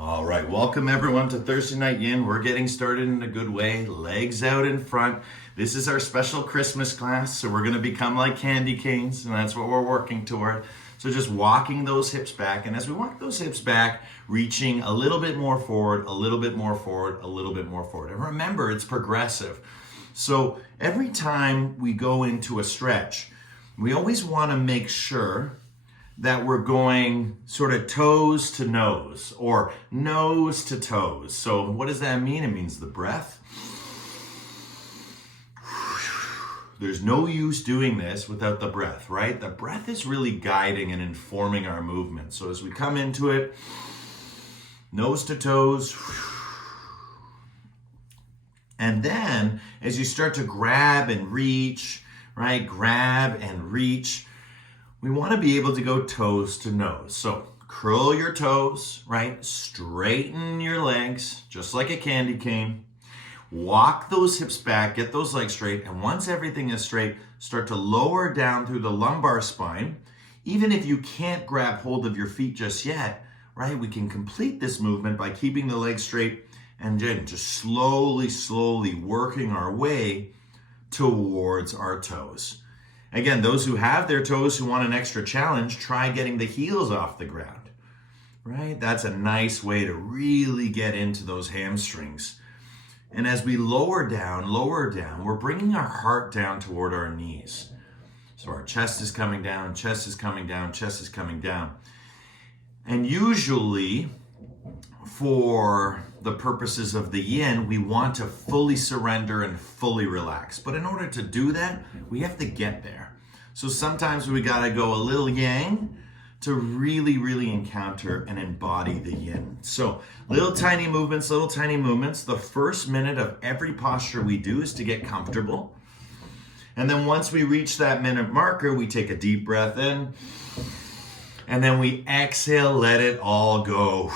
All right, welcome everyone to Thursday Night Yin. We're getting started in a good way. Legs out in front. This is our special Christmas class, so we're going to become like candy canes, and that's what we're working toward. So just walking those hips back, and as we walk those hips back, reaching a little bit more forward, a little bit more forward, a little bit more forward. And remember, it's progressive. So every time we go into a stretch, we always want to make sure that we're going sort of toes to nose or nose to toes. So what does that mean? It means the breath. There's no use doing this without the breath, right? The breath is really guiding and informing our movement. So as we come into it, nose to toes. And then as you start to grab and reach, right? Grab and reach. We want to be able to go toes to nose. So curl your toes, right? Straighten your legs, just like a candy cane. Walk those hips back, get those legs straight. And once everything is straight, start to lower down through the lumbar spine. Even if you can't grab hold of your feet just yet, right? We can complete this movement by keeping the legs straight and then just slowly working our way towards our toes. Again, those who have their toes who want an extra challenge, try getting the heels off the ground, right? That's a nice way to really get into those hamstrings. And as we lower down, we're bringing our heart down toward our knees. So our chest is coming down, chest is coming down, chest is coming down. And usually, for the purposes of the yin, we want to fully surrender and fully relax. But in order to do that, we have to get there. So sometimes we gotta go a little yang to really encounter and embody the yin. So little tiny movements. The first minute of every posture we do is to get comfortable. And then once we reach that minute marker, we take a deep breath in. And then we exhale, let it all go.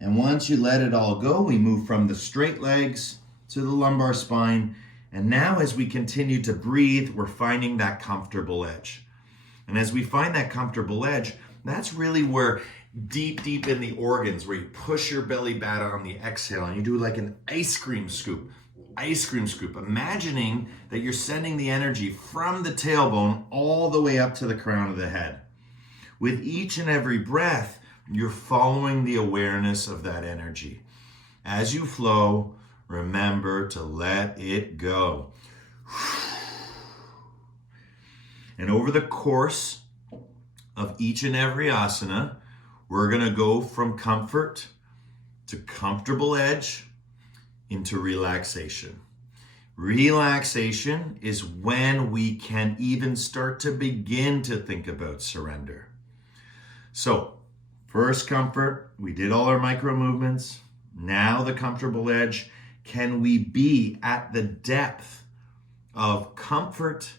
And once you let it all go, we move from the straight legs to the lumbar spine. And now as we continue to breathe, we're finding that comfortable edge. And as we find that comfortable edge, that's really where deep in the organs, where you push your belly back on the exhale and you do like an ice cream scoop, imagining that you're sending the energy from the tailbone all the way up to the crown of the head. With each and every breath, you're following the awareness of that energy. As you flow, remember to let it go. And over the course of each and every asana, we're going to go from comfort to comfortable edge into relaxation. Relaxation is when we can even start to begin to think about surrender. So, first comfort, we did all our micro movements. Now the comfortable edge. Can we be at the depth of comfort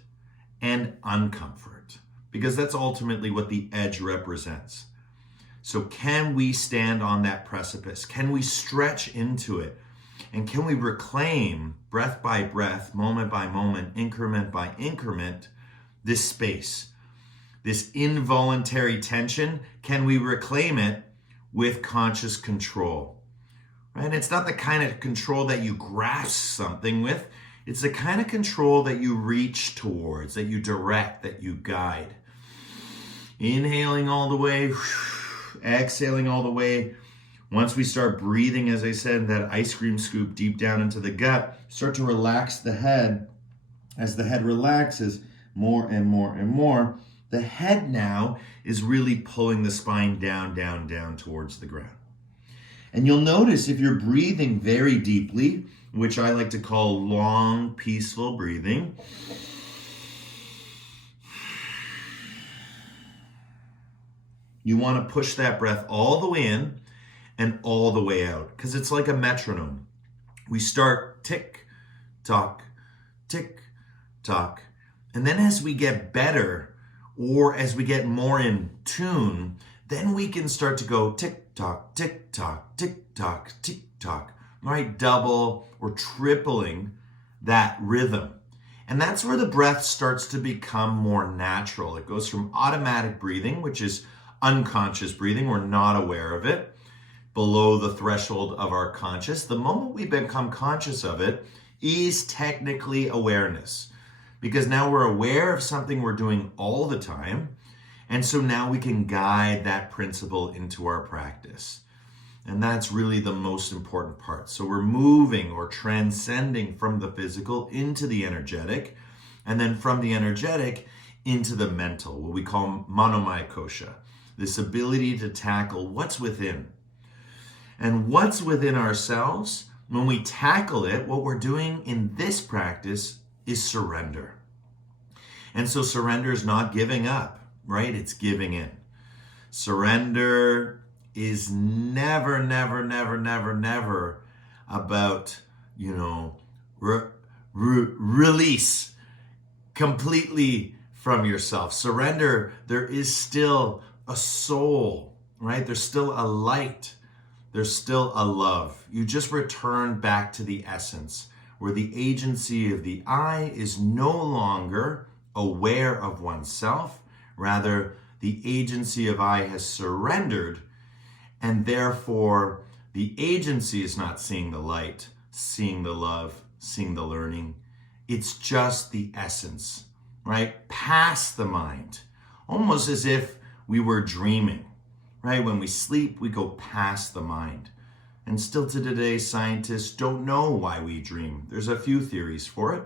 and uncomfort? Because that's ultimately what the edge represents. So can we stand on that precipice? Can we stretch into it? And can we reclaim, breath by breath, moment by moment, increment by increment, this space? This involuntary tension, can we reclaim it with conscious control? Right? It's not the kind of control that you grasp something with. It's the kind of control that you reach towards, that you direct, that you guide. Inhaling all the way, exhaling all the way. Once we start breathing, as I said, that ice cream scoop deep down into the gut, start to relax the head. As the head relaxes more and more, the head now is really pulling the spine down towards the ground. And you'll notice if you're breathing very deeply, which I like to call long, peaceful breathing, you want to push that breath all the way in and all the way out, because it's like a metronome. We start tick, tock, and then as we get better, or as we get more in tune, then we can start to go tick-tock, tick-tock, tick-tock, tick-tock, right? Double or tripling that rhythm. And that's where the breath starts to become more natural. It goes from automatic breathing, which is unconscious breathing. We're not aware of it, below the threshold of our conscious. The moment we become conscious of it is technically awareness, because now we're aware of something we're doing all the time. And so now we can guide that principle into our practice. And that's really the most important part. So we're moving or transcending from the physical into the energetic, and then from the energetic into the mental, what we call manomaya kosha, this ability to tackle what's within. And what's within ourselves, when we tackle it, what we're doing in this practice is surrender. And so surrender is not giving up, right? It's giving in. Surrender is never, never, never, never, never about, release completely from yourself. Surrender, there is still a soul, right? There's still a light. There's still a love. You just return back to the essence, where the agency of the I is no longer aware of oneself. Rather, the agency of I has surrendered, and therefore the agency is not seeing the light, seeing the love, seeing the learning. It's just the essence, right? Past the mind, almost as if we were dreaming, right? When we sleep, we go past the mind. And still to today, scientists don't know why we dream. There's a few theories for it.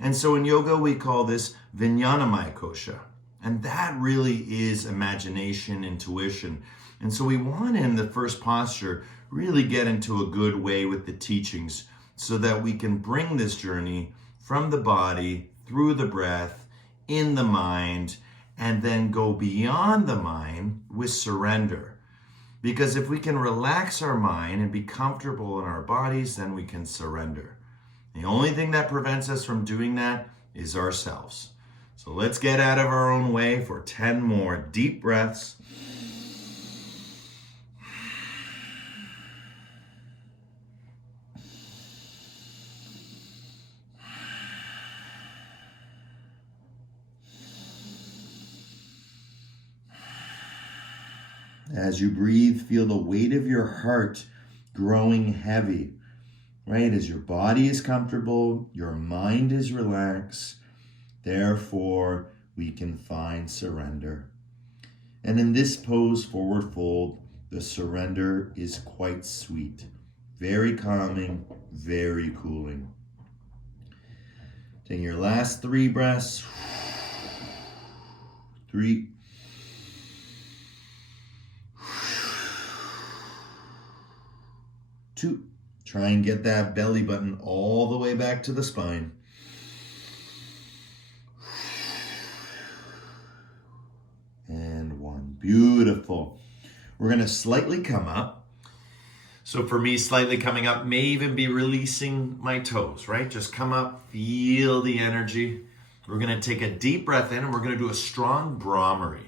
And so in yoga, we call this vijnanamaya kosha. And that really is imagination, intuition. And so we want in the first posture really get into a good way with the teachings so that we can bring this journey from the body, through the breath, in the mind, and then go beyond the mind with surrender. Because if we can relax our mind and be comfortable in our bodies, then we can surrender. The only thing that prevents us from doing that is ourselves. So let's get out of our own way for 10 more deep breaths. As you breathe, feel the weight of your heart growing heavy, right? As your body is comfortable, your mind is relaxed. Therefore, we can find surrender. And in this pose, forward fold, the surrender is quite sweet, very calming, very cooling. Take your last 3 breaths. 3. 2. Try and get that belly button all the way back to the spine. And 1. Beautiful. We're going to slightly come up. So for me, slightly coming up may even be releasing my toes, right? Just come up, feel the energy. We're going to take a deep breath in, and we're going to do a strong Brahmari.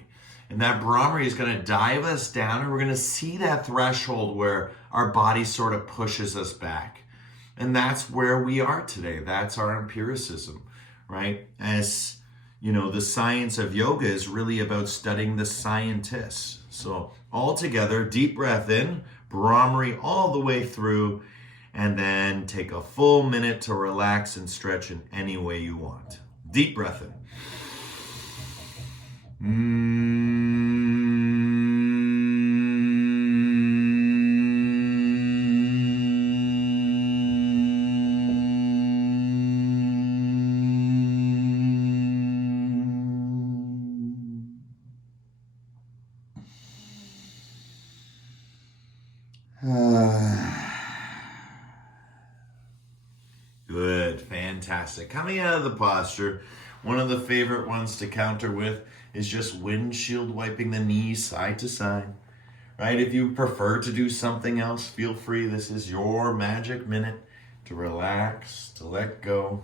And that Brahmari is going to dive us down, and we're going to see that threshold where our body sort of pushes us back. And that's where we are today. That's our empiricism, right? As you know, the science of yoga is really about studying the scientists. So all together, deep breath in, Brahmari all the way through, and then take a full minute to relax and stretch in any way you want. Deep breath in. Good, fantastic. Coming out of the posture, one of the favorite ones to counter with is just windshield wiping the knees side to side, right? If you prefer to do something else, feel free. This is your magic minute to relax, to let go.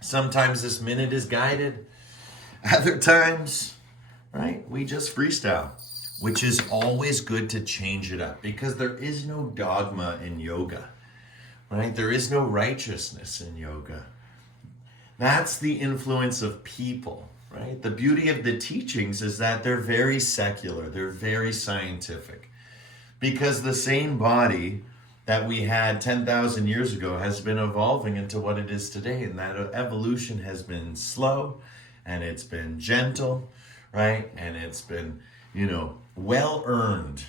Sometimes this minute is guided. Other times, right, we just freestyle, which is always good to change it up because there is no dogma in yoga, right? There is no righteousness in yoga. That's the influence of people, right? The beauty of the teachings is that they're very secular, they're very scientific. Because the same body that we had 10,000 years ago has been evolving into what it is today. And that evolution has been slow and it's been gentle, right? And it's been, well earned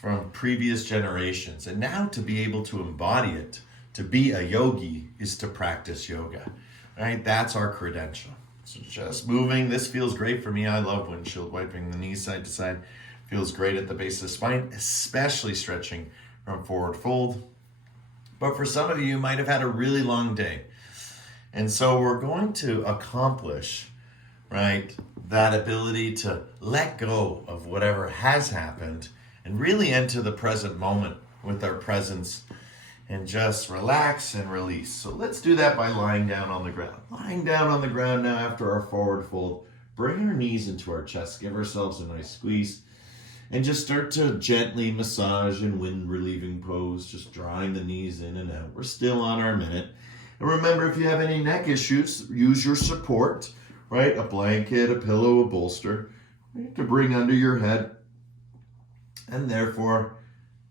from previous generations. And now to be able to embody it, to be a yogi, is to practice yoga, right? That's our credential. So just moving. This feels great for me. I love windshield wiping the knees side to side. Feels great at the base of the spine, especially stretching from forward fold. But for some of you might have had a really long day. And so we're going to accomplish, right, that ability to let go of whatever has happened and really enter the present moment with our presence and just relax and release. So let's do that by lying down on the ground. Lying down on the ground now after our forward fold. Bring our knees into our chest. Give ourselves a nice squeeze. And just start to gently massage in wind relieving pose, just drawing the knees in and out. We're still on our minute. And remember, if you have any neck issues, use your support, right? A blanket, a pillow, a bolster, right? To bring under your head. And therefore,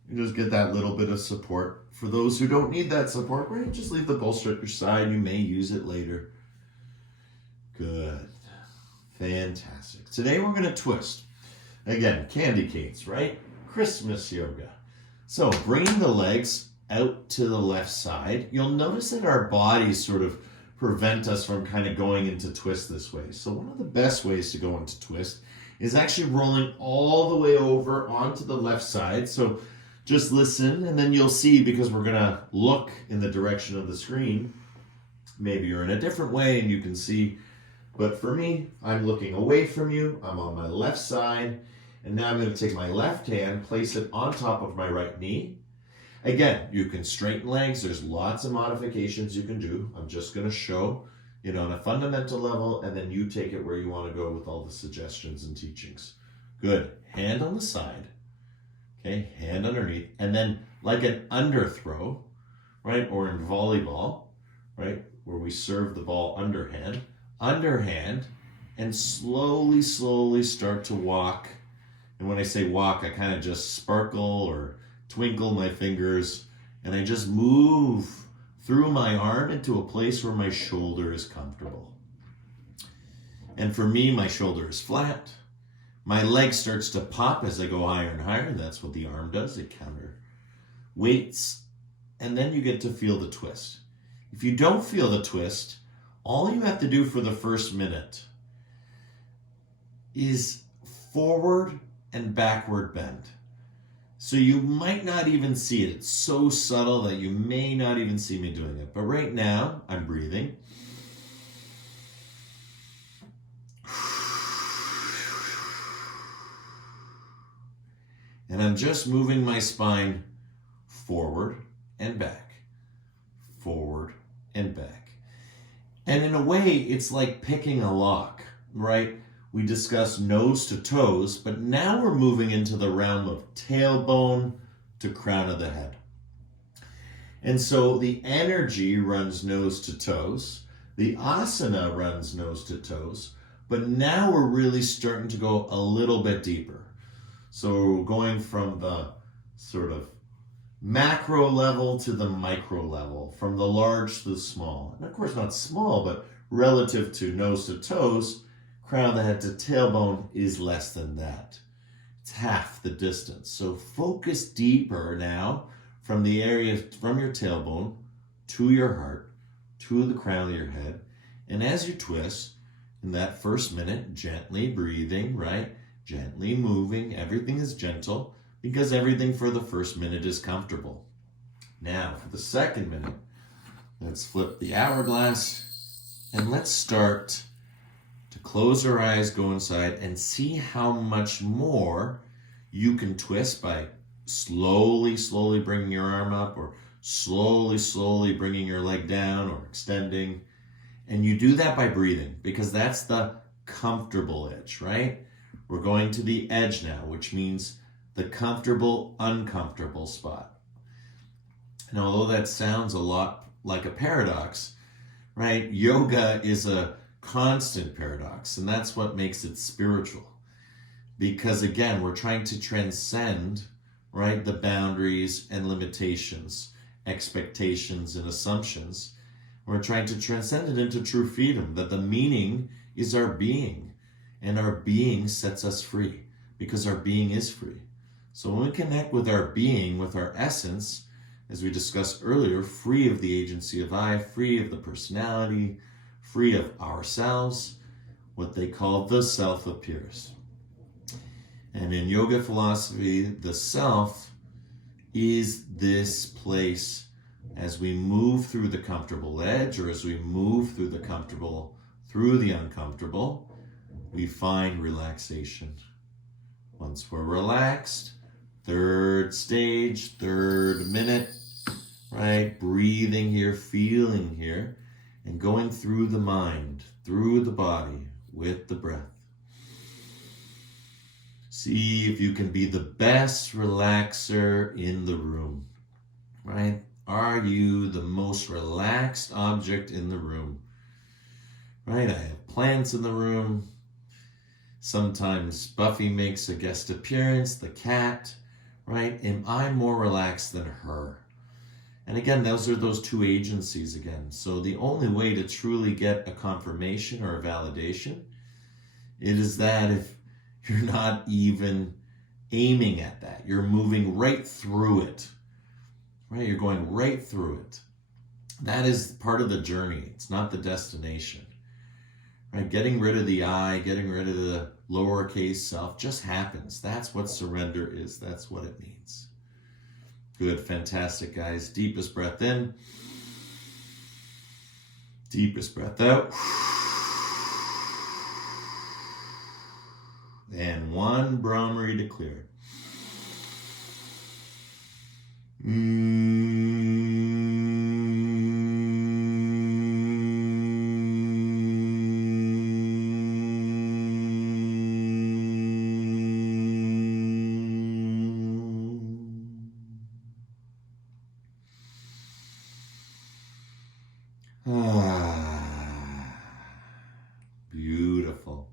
you just get that little bit of support. For those who don't need that support, right? Just leave the bolster at your side. You may use it later. Good. Fantastic. Today we're going to twist. Again, candy canes, right? Christmas yoga. So bringing the legs out to the left side, you'll notice that our bodies sort of prevent us from kind of going into twist this way. So one of the best ways to go into twist is actually rolling all the way over onto the left side. So just listen, and then you'll see, because we're going to look in the direction of the screen. Maybe you're in a different way and you can see. But for me, I'm looking away from you. I'm on my left side. And now I'm going to take my left hand, place it on top of my right knee. Again, you can straighten legs. There's lots of modifications you can do. I'm just going to show, on a fundamental level, and then you take it where you want to go with all the suggestions and teachings. Good. Hand on the side. Okay, hand underneath. And then like an underthrow, right? Or in volleyball, right? Where we serve the ball underhand, and slowly start to walk. And when I say walk, I kind of just sparkle or twinkle my fingers, and I just move through my arm into a place where my shoulder is comfortable. And for me, my shoulder is flat. My leg starts to pop as I go higher and higher, and that's what the arm does. It counter weights, and then you get to feel the twist. If you don't feel the twist, all you have to do for the first minute is forward and backward bend. So you might not even see it. It's so subtle that you may not even see me doing it. But right now, I'm breathing. And I'm just moving my spine forward and back, forward and back. And in a way, it's like picking a lock, right? We discussed nose to toes, but now we're moving into the realm of tailbone to crown of the head. And so the energy runs nose to toes. The asana runs nose to toes. But now we're really starting to go a little bit deeper. So going from the sort of macro level to the micro level, from the large to the small. And of course not small, but relative to nose to toes, crown of the head to tailbone is less than that. It's half the distance. So focus deeper now from the area from your tailbone to your heart, to the crown of your head. And as you twist, in that first minute, gently breathing, right? Gently moving. Everything is gentle because everything for the first minute is comfortable. Now, for the second minute, let's flip the hourglass and let's start to close our eyes, go inside, and see how much more you can twist by slowly bringing your arm up, or slowly bringing your leg down or extending. And you do that by breathing, because that's the comfortable edge, right? We're going to the edge now, which means the comfortable, uncomfortable spot. And although that sounds a lot like a paradox, right? Yoga is a constant paradox, and that's what makes it spiritual. Because again, we're trying to transcend, right, the boundaries and limitations, expectations and assumptions. We're trying to transcend it into true freedom, that the meaning is our being, and our being sets us free, because our being is free. So when we connect with our being, with our essence, as we discussed earlier, free of the agency of I, free of the personality, free of ourselves, what they call the self appears. And in yoga philosophy, the self is this place as we move through the comfortable edge, or as we move through the comfortable, through the uncomfortable, we find relaxation. Once we're relaxed, third stage, third minute, right? Breathing here, feeling here, and going through the mind, through the body, with the breath. See if you can be the best relaxer in the room, right? Are you the most relaxed object in the room? Right, I have plants in the room. Sometimes Buffy makes a guest appearance, the cat, right? Am I more relaxed than her? And again, those are those two agencies again. So the only way to truly get a confirmation or a validation, it is that if you're not even aiming at that, you're moving right through it, right? You're going right through it. That is part of the journey. It's not the destination, right? Getting rid of the I, getting rid of the lowercase self just happens. That's what surrender is. That's what it means. Good, fantastic, guys. Deepest breath in. Deepest breath out. And one Brahmari to clear. Beautiful.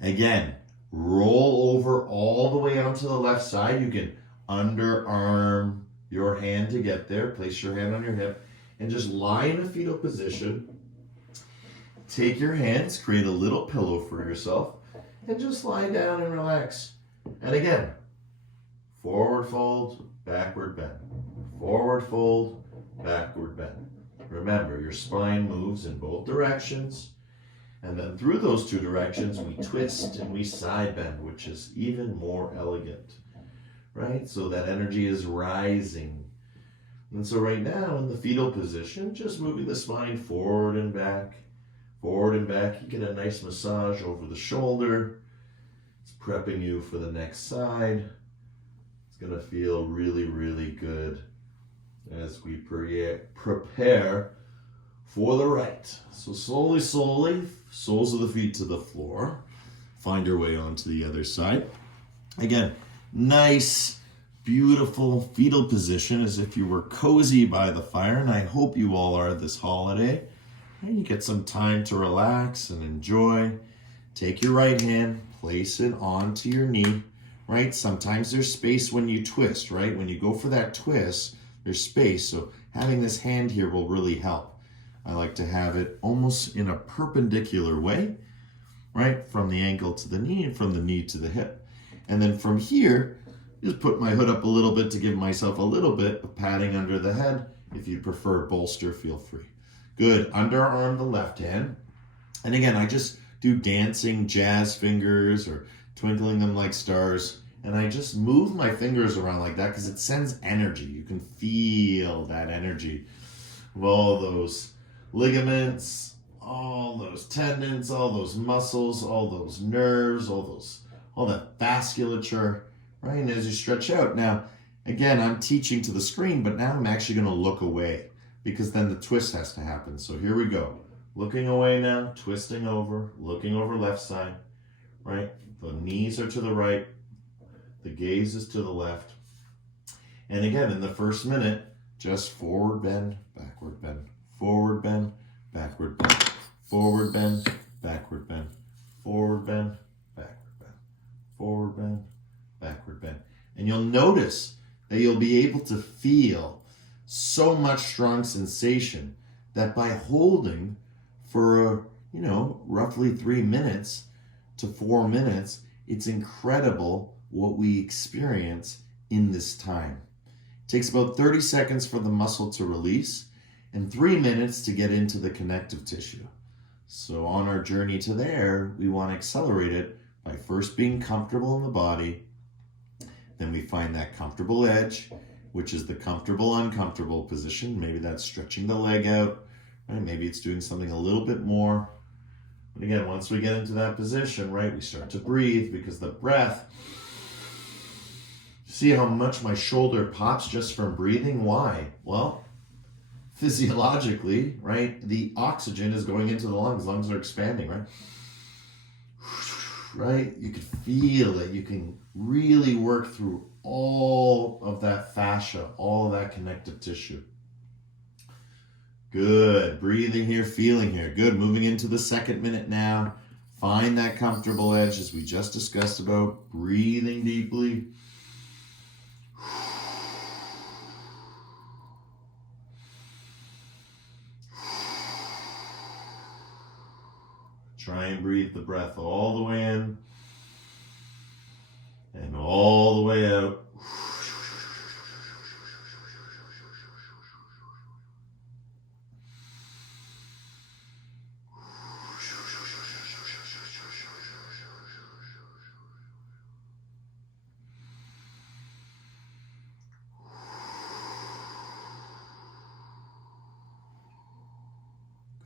Again, roll over all the way onto the left side. You can underarm your hand to get there. Place your hand on your hip and just lie in a fetal position. Take your hands, create a little pillow for yourself, and just lie down and relax. And again, forward fold, backward bend. Forward fold, backward bend. Remember, your spine moves in both directions. And then through those two directions, we twist and we side bend, which is even more elegant, right? So that energy is rising. And so right now in the fetal position, just moving the spine forward and back, forward and back. You get a nice massage over the shoulder. It's prepping you for the next side. It's gonna feel really, really good as we prepare for the right. So slowly, slowly, soles of the feet to the floor. Find your way onto the other side. Again, nice, beautiful fetal position as if you were cozy by the fire, and I hope you all are this holiday. And you get some time to relax and enjoy. Take your right hand, place it onto your knee, right? Sometimes there's space when you twist, right? When you go for that twist, there's space. So having this hand here will really help. I like to have it almost in a perpendicular way, right? From the ankle to the knee and from the knee to the hip. And then from here, just put my hood up a little bit to give myself a little bit of padding under the head. If you prefer bolster, feel free. Good, underarm the left hand. And again, I just do dancing jazz fingers or twinkling them like stars. And I just move my fingers around like that because it sends energy. You can feel that energy of all those ligaments, all those tendons, all those muscles, all those nerves, all that vasculature, right? And as you stretch out, now, again, I'm teaching to the screen, but now I'm actually going to look away because then the twist has to happen. So here we go. Looking away now, twisting over, looking over left side, right? The knees are to the right, the gaze is to the left. And again, in the first minute, just forward bend, backward bend. Forward bend, backward bend. Forward bend, backward bend, forward bend, backward bend, forward bend, backward bend. And you'll notice that you'll be able to feel so much strong sensation that by holding for, roughly 3 minutes to 4 minutes, it's incredible what we experience in this time. It takes about 30 seconds for the muscle to release and 3 minutes to get into the connective tissue. So on our journey to there, we want to accelerate it by first being comfortable in the body. Then we find that comfortable edge, which is the comfortable, uncomfortable position. Maybe that's stretching the leg out, right? Maybe it's doing something a little bit more. But again, once we get into that position, right, we start to breathe, because the breath, see how much my shoulder pops just from breathing? Why? Well, physiologically, right, the oxygen is going into the lungs. Lungs are expanding, right? Right? You can feel it. You can really work through all of that fascia, all of that connective tissue. Good. Breathing here, feeling here. Good. Moving into the second minute now. Find that comfortable edge as we just discussed about. Breathing deeply. Try and breathe the breath all the way in and all the way out.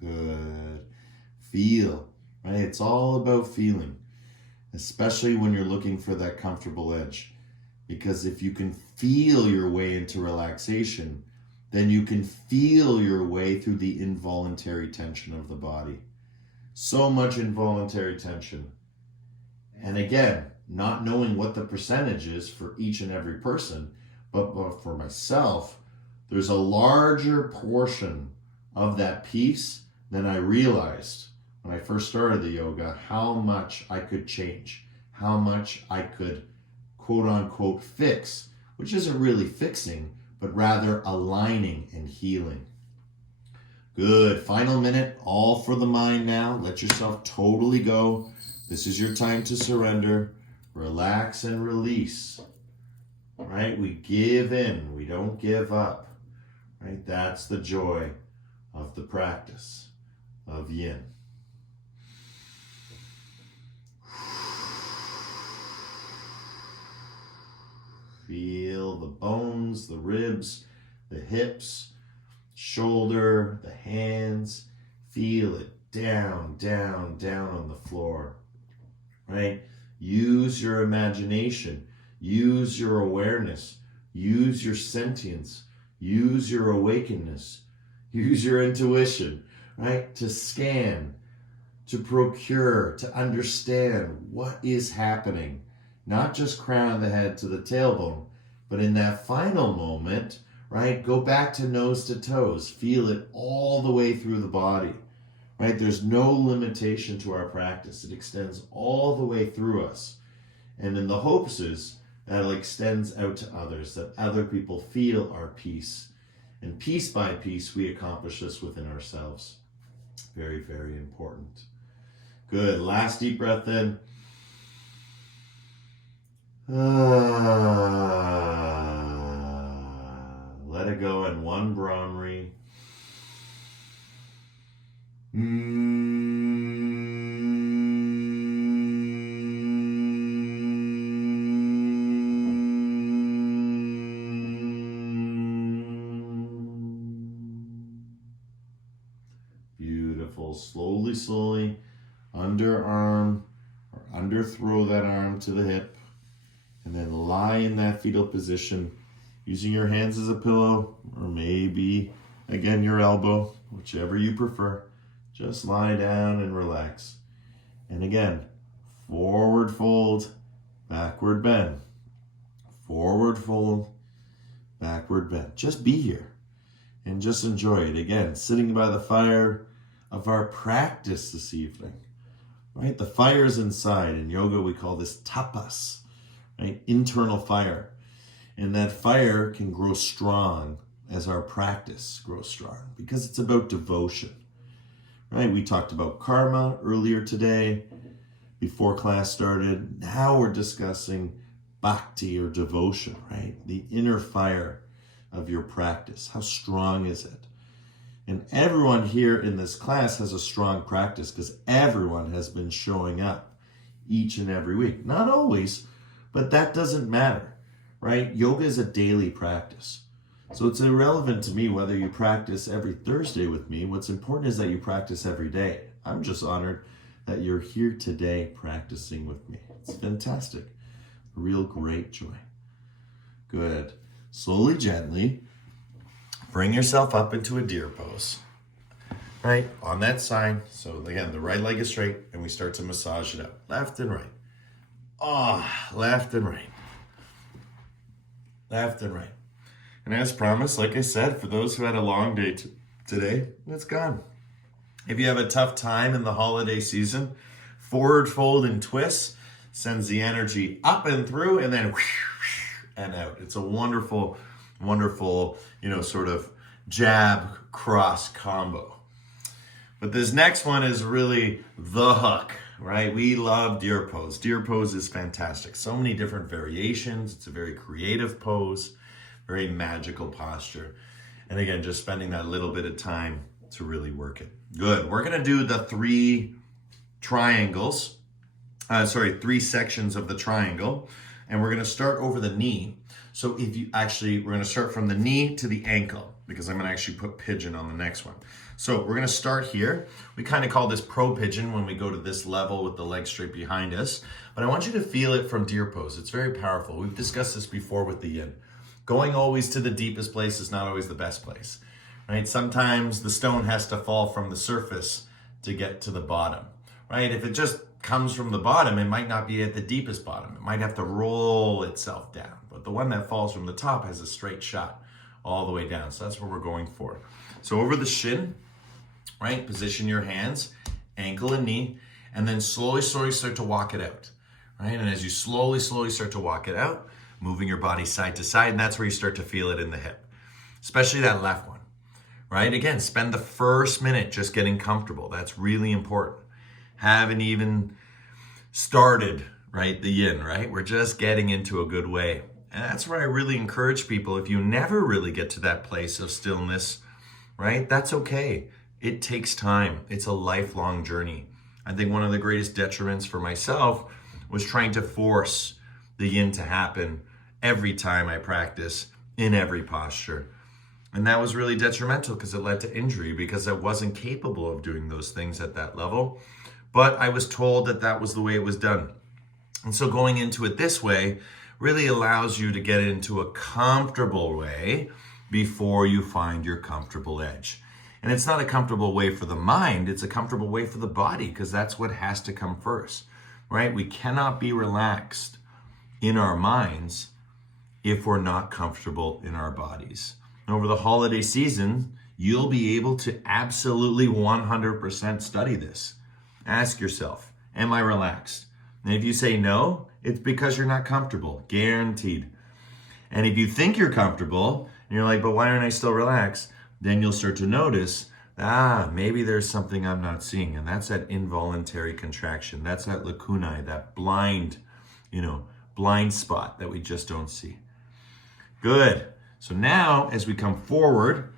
Good. Feel. Right? It's all about feeling, especially when you're looking for that comfortable edge. Because if you can feel your way into relaxation, then you can feel your way through the involuntary tension of the body. So much involuntary tension. And again, not knowing what the percentage is for each and every person, but for myself, there's a larger portion of that piece than I realized when I first started the yoga, how much I could change, how much I could quote unquote fix, which isn't really fixing, but rather aligning and healing. Good. Final minute, all for the mind now. Let yourself totally go. This is your time to surrender. Relax and release. Right? We give in. We don't give up. Right? That's the joy of the practice of yin. Feel the bones, the ribs, the hips, shoulder, the hands. Feel it down, down, down on the floor. Right? Use your imagination. Use your awareness. Use your sentience. Use your awakenness. Use your intuition, right? To scan, to procure, to understand what is happening. Not just crown of the head to the tailbone, but in that final moment, right? Go back to nose to toes. Feel it all the way through the body, right? There's no limitation to our practice. It extends all the way through us. And in the hopes is that it extends out to others, that other people feel our peace. And piece by piece, we accomplish this within ourselves. Very, very important. Good. Last deep breath in. Let it go in one Brahmari. Beautiful. Slowly, slowly, underarm or underthrow that arm to the hip. And then lie in that fetal position, using your hands as a pillow, or maybe, again, your elbow, whichever you prefer. Just lie down and relax. And again, forward fold, backward bend. Forward fold, backward bend. Just be here and just enjoy it. Again, sitting by the fire of our practice this evening. right? The fire is inside. In yoga, we call this tapas, right? Internal fire. And that fire can grow strong as our practice grows strong because it's about devotion, right? We talked about karma earlier today before class started. Now we're discussing bhakti or devotion, right? The inner fire of your practice. How strong is it? And everyone here in this class has a strong practice because everyone has been showing up each and every week. Not always, but that doesn't matter, right? Yoga is a daily practice. So it's irrelevant to me whether you practice every Thursday with me. What's important is that you practice every day. I'm just honored that you're here today practicing with me. It's fantastic. A real great joy. Good. Slowly, gently, bring yourself up into a deer pose, right? On that side. So again, the right leg is straight and we start to massage it out. Left and right. Left and right. Left and right. And as promised, like I said, for those who had a long day today, it's gone. If you have a tough time in the holiday season, forward fold and twist sends the energy up and through and then and out. It's a wonderful, wonderful, sort of jab cross combo. But this next one is really the hook, right? We love deer pose. Deer pose is fantastic. So many different variations. It's a very creative pose, very magical posture. And again, just spending that little bit of time to really work it. Good. We're going to do the three sections of the triangle. And we're going to start over the knee. So we're going to start from the knee to the ankle because I'm going to actually put pigeon on the next one. So we're going to start here. We kind of call this pro pigeon when we go to this level with the legs straight behind us. But I want you to feel it from deer pose. It's very powerful. We've discussed this before with the yin. Going always to the deepest place is not always the best place, right? Sometimes the stone has to fall from the surface to get to the bottom, right? If it just comes from the bottom, it might not be at the deepest bottom. It might have to roll itself down. But the one that falls from the top has a straight shot all the way down. So that's what we're going for. So over the shin, right? Position your hands, ankle and knee, and then slowly start to walk it out, right? And as you slowly start to walk it out, moving your body side to side, and that's where you start to feel it in the hip, especially that left one, right? Again, spend the first minute just getting comfortable. That's really important. Haven't even started, right? The yin, right? We're just getting into a good way. And that's where I really encourage people. If you never really get to that place of stillness, right? That's okay. It takes time. It's a lifelong journey. I think one of the greatest detriments for myself was trying to force the yin to happen every time I practice in every posture. And that was really detrimental because it led to injury because I wasn't capable of doing those things at that level. But I was told that that was the way it was done. And so going into it this way really allows you to get into a comfortable way before you find your comfortable edge. And it's not a comfortable way for the mind, it's a comfortable way for the body because that's what has to come first, right? We cannot be relaxed in our minds if we're not comfortable in our bodies. And over the holiday season, you'll be able to absolutely 100% study this. Ask yourself, am I relaxed? And if you say no, it's because you're not comfortable, guaranteed. And if you think you're comfortable, and you're like, but why aren't I still relaxed? Then you'll start to notice, maybe there's something I'm not seeing. And that's that involuntary contraction. That's that lacunae, that blind spot that we just don't see. Good. So now, as we come forward,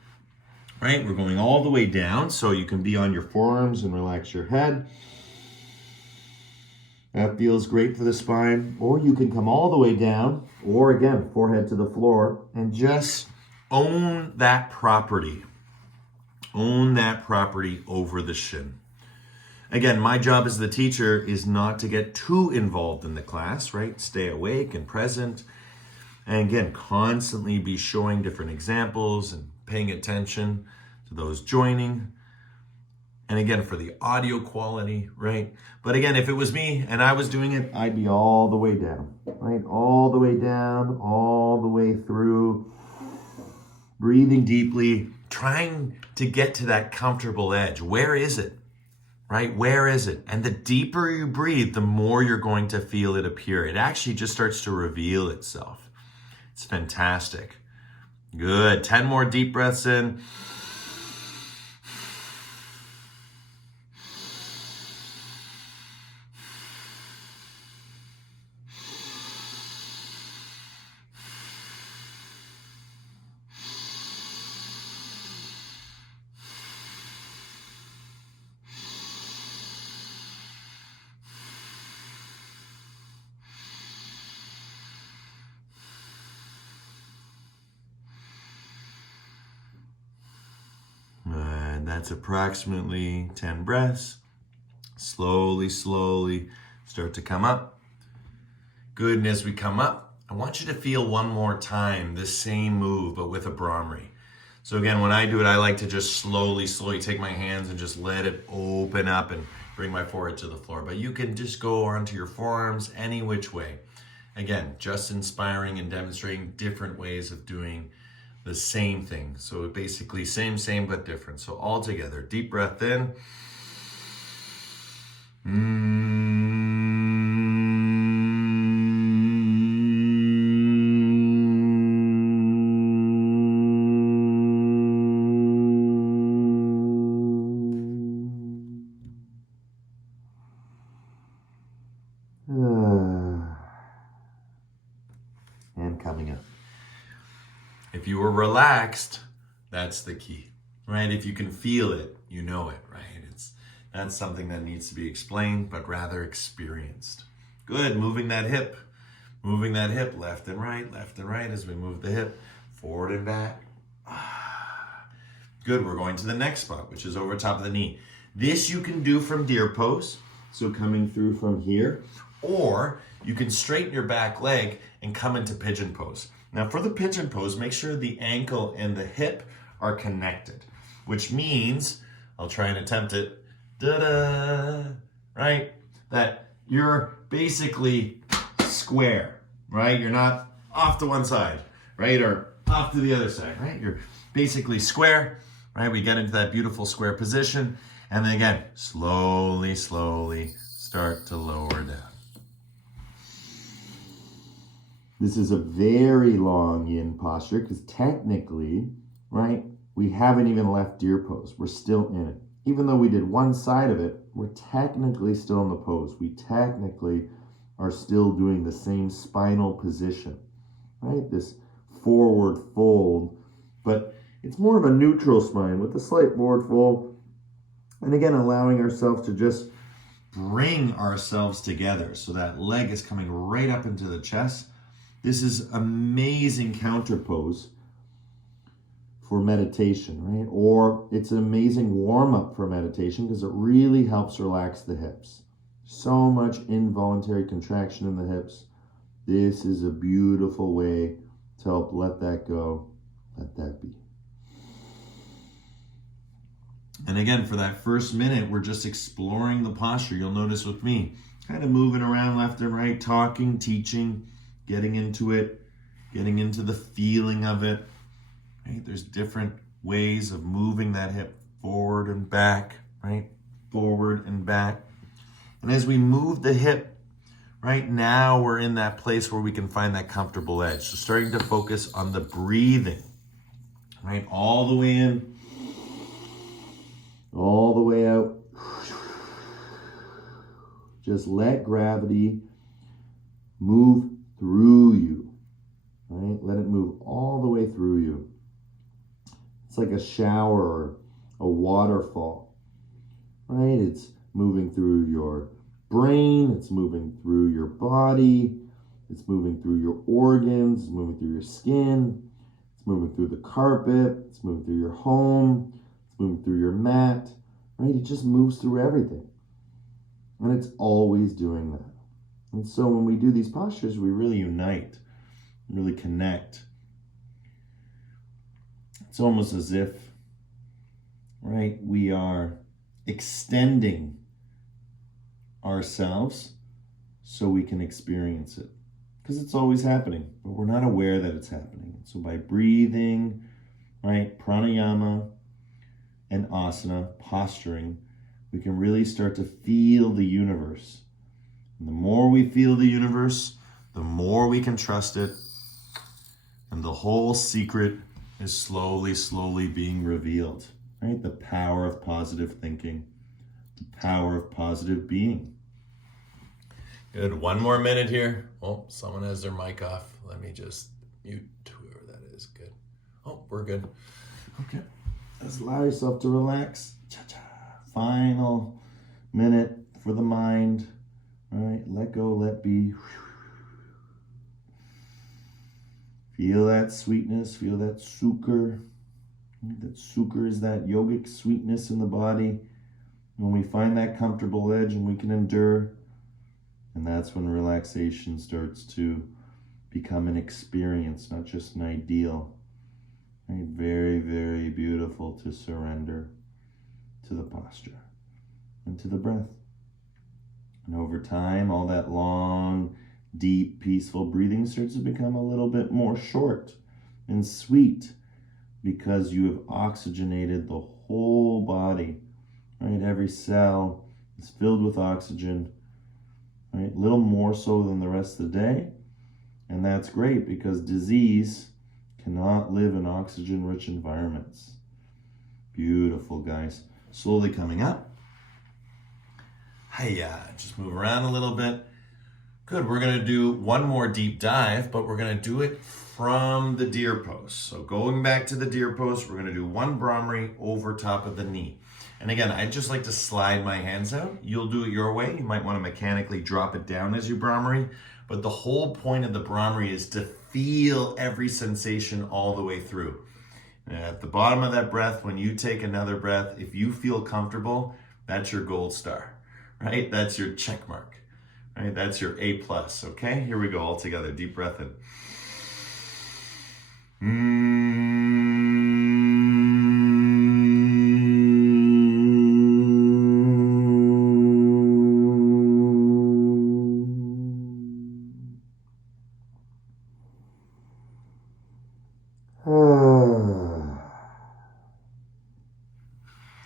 right, we're going all the way down. So you can be on your forearms and relax your head. That feels great for the spine. Or you can come all the way down, or again, forehead to the floor, and just own that property. Own that property over the shin. Again, my job as the teacher is not to get too involved in the class, right? Stay awake and present. And again, constantly be showing different examples and paying attention to those joining. And again, for the audio quality, right? But again, if it was me and I was doing it, I'd be all the way down, right? All the way down, all the way through. Breathing deeply, trying to get to that comfortable edge. Where is it? right? Where is it? And the deeper you breathe, the more you're going to feel it appear. It actually just starts to reveal itself. It's fantastic. Good. 10 more deep breaths in. And that's approximately 10 breaths. Slowly, slowly start to come up. Good, and as we come up, I want you to feel one more time the same move, but with a Brahmari. So again, when I do it, I like to just slowly take my hands and just let it open up and bring my forehead to the floor. But you can just go onto your forearms any which way. Again, just inspiring and demonstrating different ways of doing the same thing. So basically same, but different. So all together, deep breath in. And coming up. If you were relaxed, that's the key, right? If you can feel it, you know it, right? It's not something that needs to be explained, but rather experienced. Good, moving that hip left and right as we move the hip forward and back. Good, we're going to the next spot, which is over top of the knee. This you can do from deer pose, so coming through from here, or you can straighten your back leg and come into pigeon pose. Now for the pigeon pose, make sure the ankle and the hip are connected, which means, I'll try and attempt it, right? That you're basically square, right? You're not off to one side, right? Or off to the other side, right? You're basically square, right? We get into that beautiful square position. And then again, slowly start to lower down. This is a very long yin posture because technically, right, we haven't even left deer pose. We're still in it. Even though we did one side of it, we're technically still in the pose. We technically are still doing the same spinal position, right? This forward fold, but it's more of a neutral spine with a slight forward fold. And again, allowing ourselves to just bring ourselves together so that leg is coming right up into the chest. This is amazing counter pose for meditation, right? Or it's an amazing warm-up for meditation because it really helps relax the hips. So much involuntary contraction in the hips. This is a beautiful way to help let that go, let that be. And again, for that first minute, we're just exploring the posture. You'll notice with me, kind of moving around left and right, talking, teaching, getting into it, getting into the feeling of it. Right? There's different ways of moving that hip forward and back, right? Forward and back. And as we move the hip, right now we're in that place where we can find that comfortable edge. So starting to focus on the breathing, right? All the way in, all the way out. Just let gravity move through you, right? Let it move all the way through you. It's like a shower or a waterfall, right? It's moving through your brain, it's moving through your body, it's moving through your organs, it's moving through your skin, it's moving through the carpet, it's moving through your home, it's moving through your mat, right? It just moves through everything. And it's always doing that. And so when we do these postures, we really unite, really connect. It's almost as if, right, we are extending ourselves so we can experience it. Because it's always happening, but we're not aware that it's happening. So by breathing, right, pranayama and asana, posturing, we can really start to feel the universe. And the more we feel the universe, the more we can trust it. And the whole secret is slowly, slowly being revealed, right? The power of positive thinking, the power of positive being. Good, 1 more minute here. Oh, someone has their mic off. Let me just mute whoever that is. Good. Oh, we're good. Okay, just allow yourself to relax. Cha-cha. Final minute for the mind. All right, let go, let be. Feel that sweetness, feel that sukar. That sukar is that yogic sweetness in the body. When we find that comfortable edge and we can endure, and that's when relaxation starts to become an experience, not just an ideal. Right? Very, very beautiful to surrender to the posture and to the breath. And over time, all that long, deep, peaceful breathing starts to become a little bit more short and sweet because you have oxygenated the whole body, right? Every cell is filled with oxygen, right? A little more so than the rest of the day. And that's great because disease cannot live in oxygen-rich environments. Beautiful, guys. Slowly coming up. Hiya, just move around a little bit. Good, we're gonna do 1 more deep dive, but we're gonna do it from the deer pose. So going back to the deer pose, we're gonna do 1 Brahmari over top of the knee. And again, I'd just like to slide my hands out. You'll do it your way. You might wanna mechanically drop it down as you Brahmari, but the whole point of the Brahmari is to feel every sensation all the way through. And at the bottom of that breath, when you take another breath, if you feel comfortable, that's your gold star, right? That's your check mark. Right, that's your A+, okay? Here we go, all together. Deep breath in.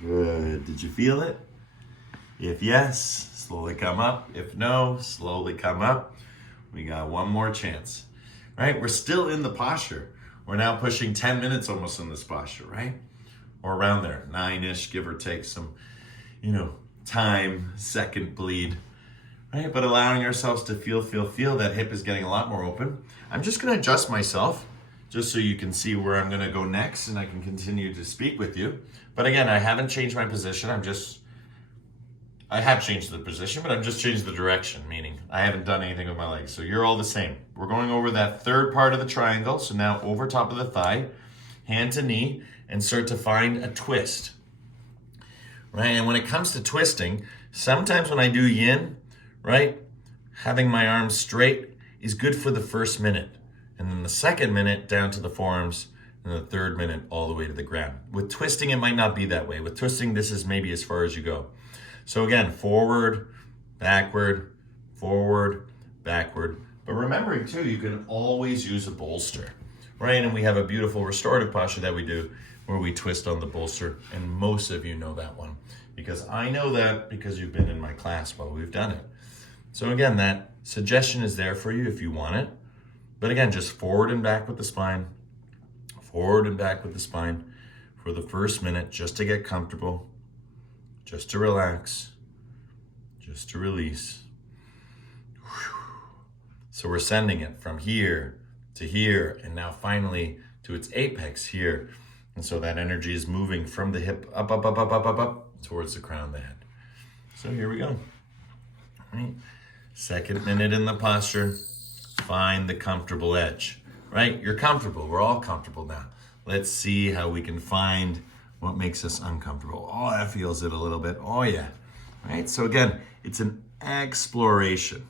Good. Did you feel it? If yes, slowly come up. If no, slowly come up. We got 1 more chance, right? We're still in the posture. We're now pushing 10 minutes almost in this posture, right? Or around there, 9-ish, give or take some, time, second bleed, right? But allowing ourselves to feel. That hip is getting a lot more open. I'm just gonna adjust myself just so you can see where I'm gonna go next and I can continue to speak with you. But again, I haven't changed my position. I have changed the position, but I've just changed the direction, meaning I haven't done anything with my legs. So you're all the same. We're going over that 3rd part of the triangle. So now over top of the thigh, hand to knee, and start to find a twist, right? And when it comes to twisting, sometimes when I do yin, right, having my arms straight is good for the first minute. And then the second minute down to the forearms, and the 3rd minute all the way to the ground. With twisting, it might not be that way. With twisting, this is maybe as far as you go. So again, forward, backward, forward, backward. But remembering too, you can always use a bolster, right? And we have a beautiful restorative posture that we do where we twist on the bolster. And most of you know that one because I know that because you've been in my class while we've done it. So again, that suggestion is there for you if you want it. But again, just forward and back with the spine, forward and back with the spine for the first minute just to get comfortable. Just to relax, just to release. So we're sending it from here to here, and now finally to its apex here. And so that energy is moving from the hip up towards the crown of the head. So here we go. All right. 2nd minute in the posture. Find the comfortable edge, right? You're comfortable. We're all comfortable now. Let's see how we can find what makes us uncomfortable. Oh, that feels it a little bit. Oh, yeah. Right? So again, it's an exploration,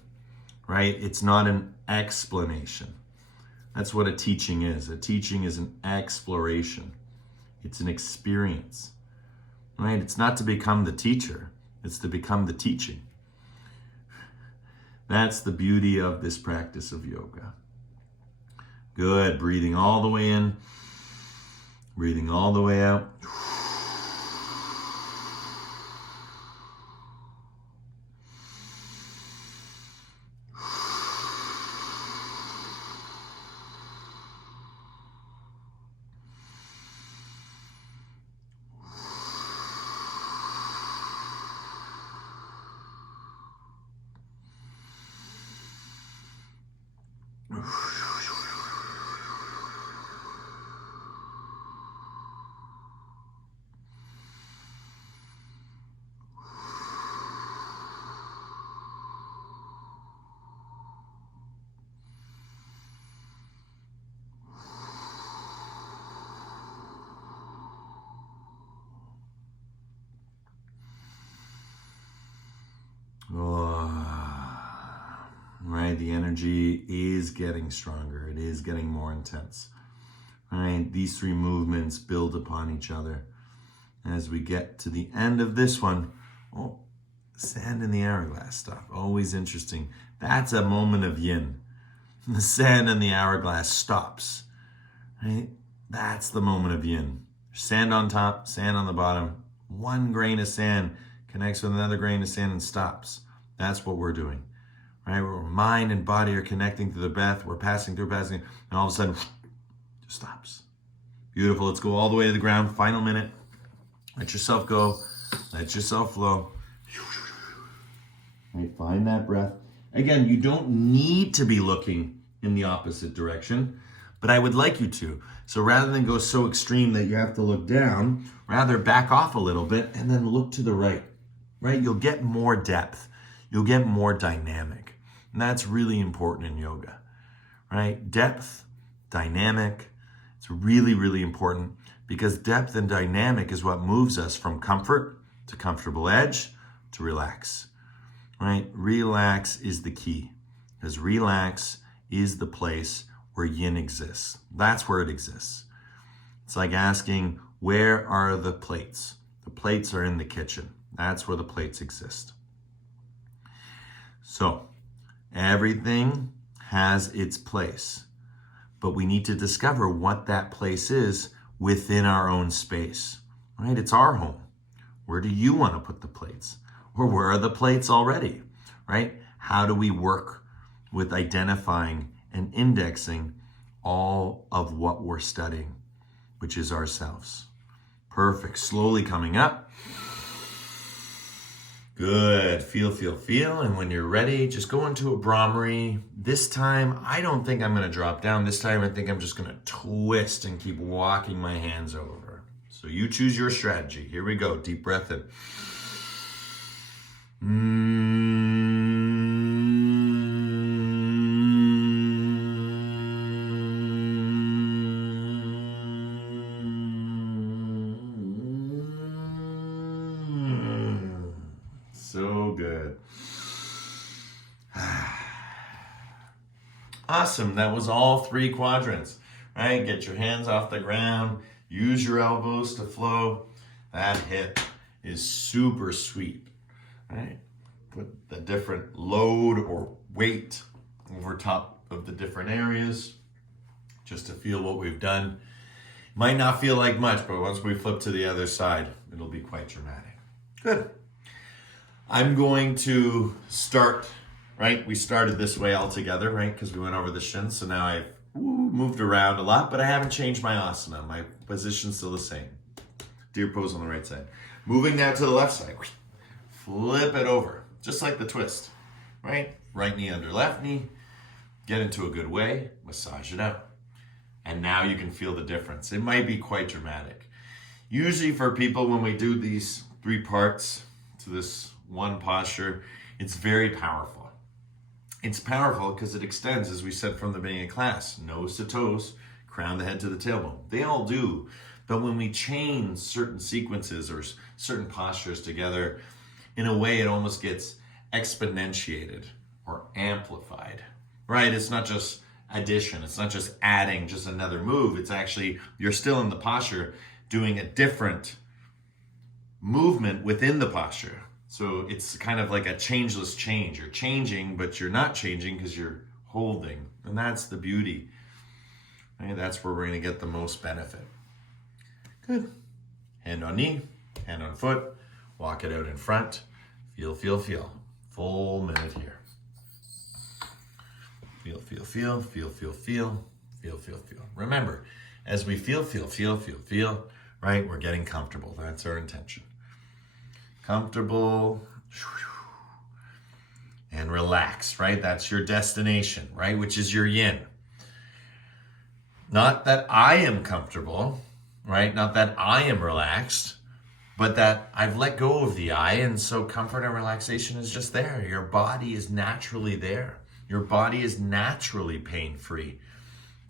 right? It's not an explanation. That's what a teaching is. A teaching is an exploration. It's an experience, right? It's not to become the teacher. It's to become the teaching. That's the beauty of this practice of yoga. Good. Breathing all the way in. Breathing all the way out. right? The energy is getting stronger. It is getting more intense, right? These three movements build upon each other. As we get to the end of this one, oh, sand in the hourglass stuff. Always interesting. That's a moment of yin. The sand in the hourglass stops, right? That's the moment of yin. Sand on top, sand on the bottom. One grain of sand connects with another grain of sand and stops. That's what we're doing, right? Where mind and body are connecting through the breath. We're passing, and all of a sudden, just stops. Beautiful. Let's go all the way to the ground. Final minute. Let yourself go. Let yourself flow. Right, find that breath. Again, you don't need to be looking in the opposite direction, but I would like you to. So rather than go so extreme that you have to look down, rather back off a little bit and then look to the right, right? You'll get more depth. You'll get more dynamic. And that's really important in yoga, right? Depth, dynamic, it's really, really important because depth and dynamic is what moves us from comfort to comfortable edge to relax. Right? Relax is the key because relax is the place where yin exists. That's where it exists. It's like asking, where are the plates? The plates are in the kitchen. That's where the plates exist. So everything has its place, but we need to discover what that place is within our own space, right? It's our home. Where do you want to put the plates? Or where are the plates already, right? How do we work with identifying and indexing all of what we're studying, which is ourselves? Perfect. Slowly coming up. Good. Feel. And when you're ready, just go into a Brahmari. This time, I don't think I'm going to drop down. This time, I think I'm just going to twist and keep walking my hands over. So you choose your strategy. Here we go. Deep breath in. So good. Awesome. That was all three quadrants, right? Get your hands off the ground. Use your elbows to flow. That hip is super sweet. Right? Put the different load or weight over top of the different areas just to feel what we've done. Might not feel like much, but once we flip to the other side, it'll be quite dramatic. Good. I'm going to start, right? We started this way all together, right? Because we went over the shins. So now I've moved around a lot, but I haven't changed my asana. My position's still the same. Deer pose on the right side. Moving now to the left side. Flip it over, just like the twist, right? Right knee under left knee, get into a good way, massage it out. And now you can feel the difference. It might be quite dramatic. Usually for people, when we do these three parts to this one posture, it's very powerful. It's powerful because it extends, as we said from the beginning of class, nose to toes, crown the head to the tailbone. They all do. But when we chain certain sequences or certain postures together, in a way, it almost gets exponentiated or amplified, right? It's not just addition. It's not just adding just another move. It's actually, you're still in the posture doing a different movement within the posture. So it's kind of like a changeless change. You're changing, but you're not changing because you're holding. And that's the beauty. Right? That's where we're going to get the most benefit. Good. Hand on knee, hand on foot. Walk it out in front. Feel. Full minute here. Feel. Remember, as we feel, right, we're getting comfortable. That's our intention. Comfortable and relax, right? That's your destination, right? Which is your yin. Not that I am comfortable, right? Not that I am relaxed, but that I've let go of the I, and so comfort and relaxation is just there. Your body is naturally there. Your body is naturally pain-free.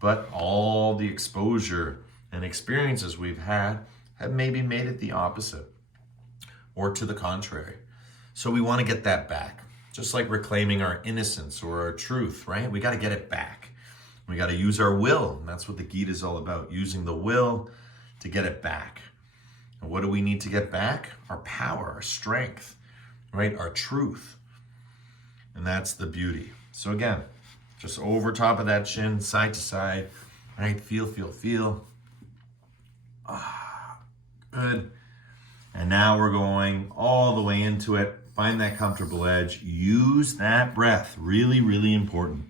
But all the exposure and experiences we've had have maybe made it the opposite or to the contrary. So we want to get that back. Just like reclaiming our innocence or our truth, right? We got to get it back. We got to use our will. And that's what the Gita is all about, using the will to get it back. And what do we need to get back? Our power, our strength, right? Our truth. And that's the beauty. So again, just over top of that chin, side to side, right? Feel, feel, feel. Good. And now we're going all the way into it. Find that comfortable edge. Use that breath. Really, really important.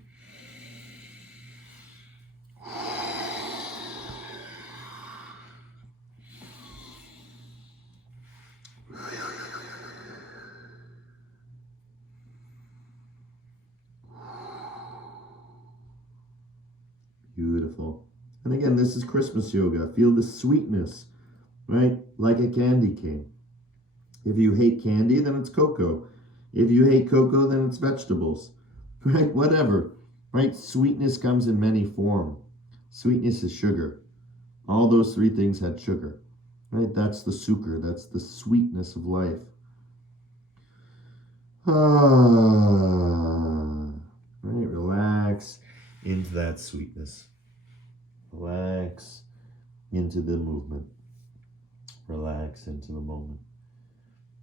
Beautiful. And again, this is Christmas yoga. Feel the sweetness, right? Like a candy cane. If you hate candy, then it's cocoa. If you hate cocoa, then it's vegetables, right? Whatever, right? Sweetness comes in many forms. Sweetness is sugar. All those three things had sugar, right? That's the sukar. That's the sweetness of life. Right? Relax into that sweetness. Relax into the movement. Relax into the moment.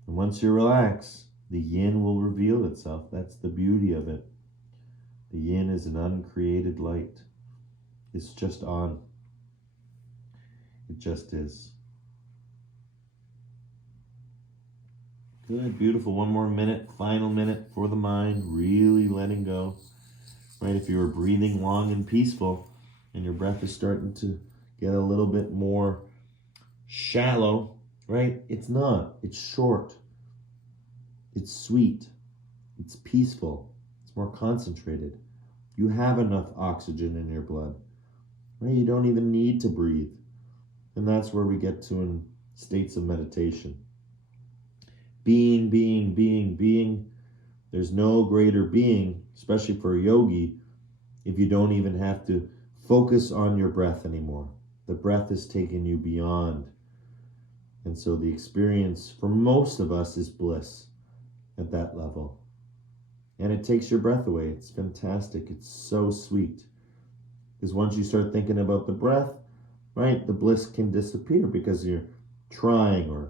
And once you relax, the yin will reveal itself. That's the beauty of it. The yin is an uncreated light. It's just on. It just is. Good, beautiful. One more minute, final minute for the mind, really letting go. Right, if you were breathing long and peaceful and your breath is starting to get a little bit more shallow, right? It's not. It's short. It's sweet. It's peaceful. It's more concentrated. You have enough oxygen in your blood. Right? You don't even need to breathe. And that's where we get to in states of meditation. Being, being, being, being. There's no greater being, especially for a yogi, if you don't even have to focus on your breath anymore. The breath is taking you beyond. And so the experience for most of us is bliss at that level. And it takes your breath away. It's fantastic. It's so sweet. Because once you start thinking about the breath, right, the bliss can disappear because you're trying or